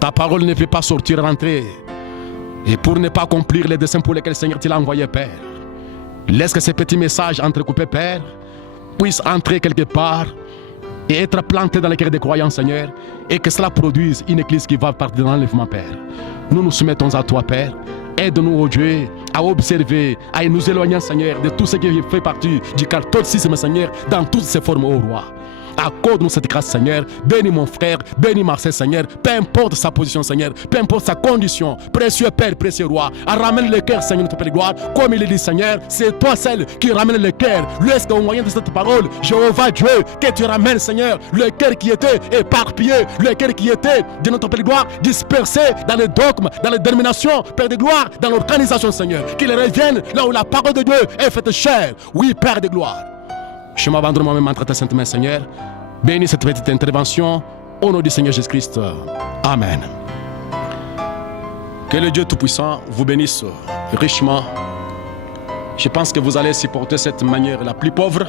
Ta parole ne peut pas sortir, rentrer. Et pour ne pas accomplir les desseins pour lesquels, Seigneur, tu l'as envoyé, Père, laisse que ces petits messages entrecoupés, Père, puissent entrer quelque part et être plantés dans les cœurs des croyants, Seigneur, et que cela produise une église qui va partir dans l'enlèvement, Père. Nous nous soumettons à toi, Père. Aide-nous, oh Dieu, à observer, à nous éloigner, Seigneur, de tout ce qui fait partie du catholicisme, Seigneur, dans toutes ses formes, ô roi. Accorde-nous cette grâce, Seigneur. Bénis mon frère, bénis Marcel, Seigneur. Peu importe sa position, Seigneur, peu importe sa condition. Précieux Père, précieux Roi, ramène le cœur, Seigneur, notre Père de gloire. Comme il est dit, Seigneur, c'est toi celle qui ramène le cœur. Laisse qu'au moyen de cette parole, Jéhovah Dieu, que tu ramènes, Seigneur, le cœur qui était éparpillé, le cœur qui était de notre Père de gloire, dispersé dans les dogmes, dans les dénominations, Père de gloire, dans l'organisation, Seigneur. Qu'il revienne là où la parole de Dieu est faite chair. Oui, Père de gloire. Je m'abandonne moi-même entre ta sainte main, Seigneur. Bénis cette petite intervention au nom du Seigneur Jésus-Christ. Amen. Que le Dieu Tout-Puissant vous bénisse richement. Je pense que vous allez supporter cette manière la plus pauvre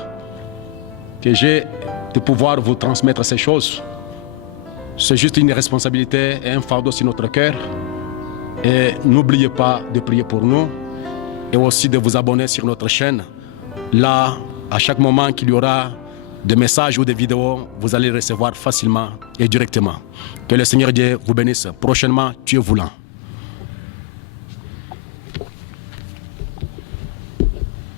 que j'ai de pouvoir vous transmettre ces choses. C'est juste une responsabilité et un fardeau sur notre cœur. Et n'oubliez pas de prier pour nous et aussi de vous abonner sur notre chaîne. Là, à chaque moment qu'il y aura des messages ou des vidéos, vous allez recevoir facilement et directement. Que le Seigneur Dieu vous bénisse prochainement, Dieu voulant.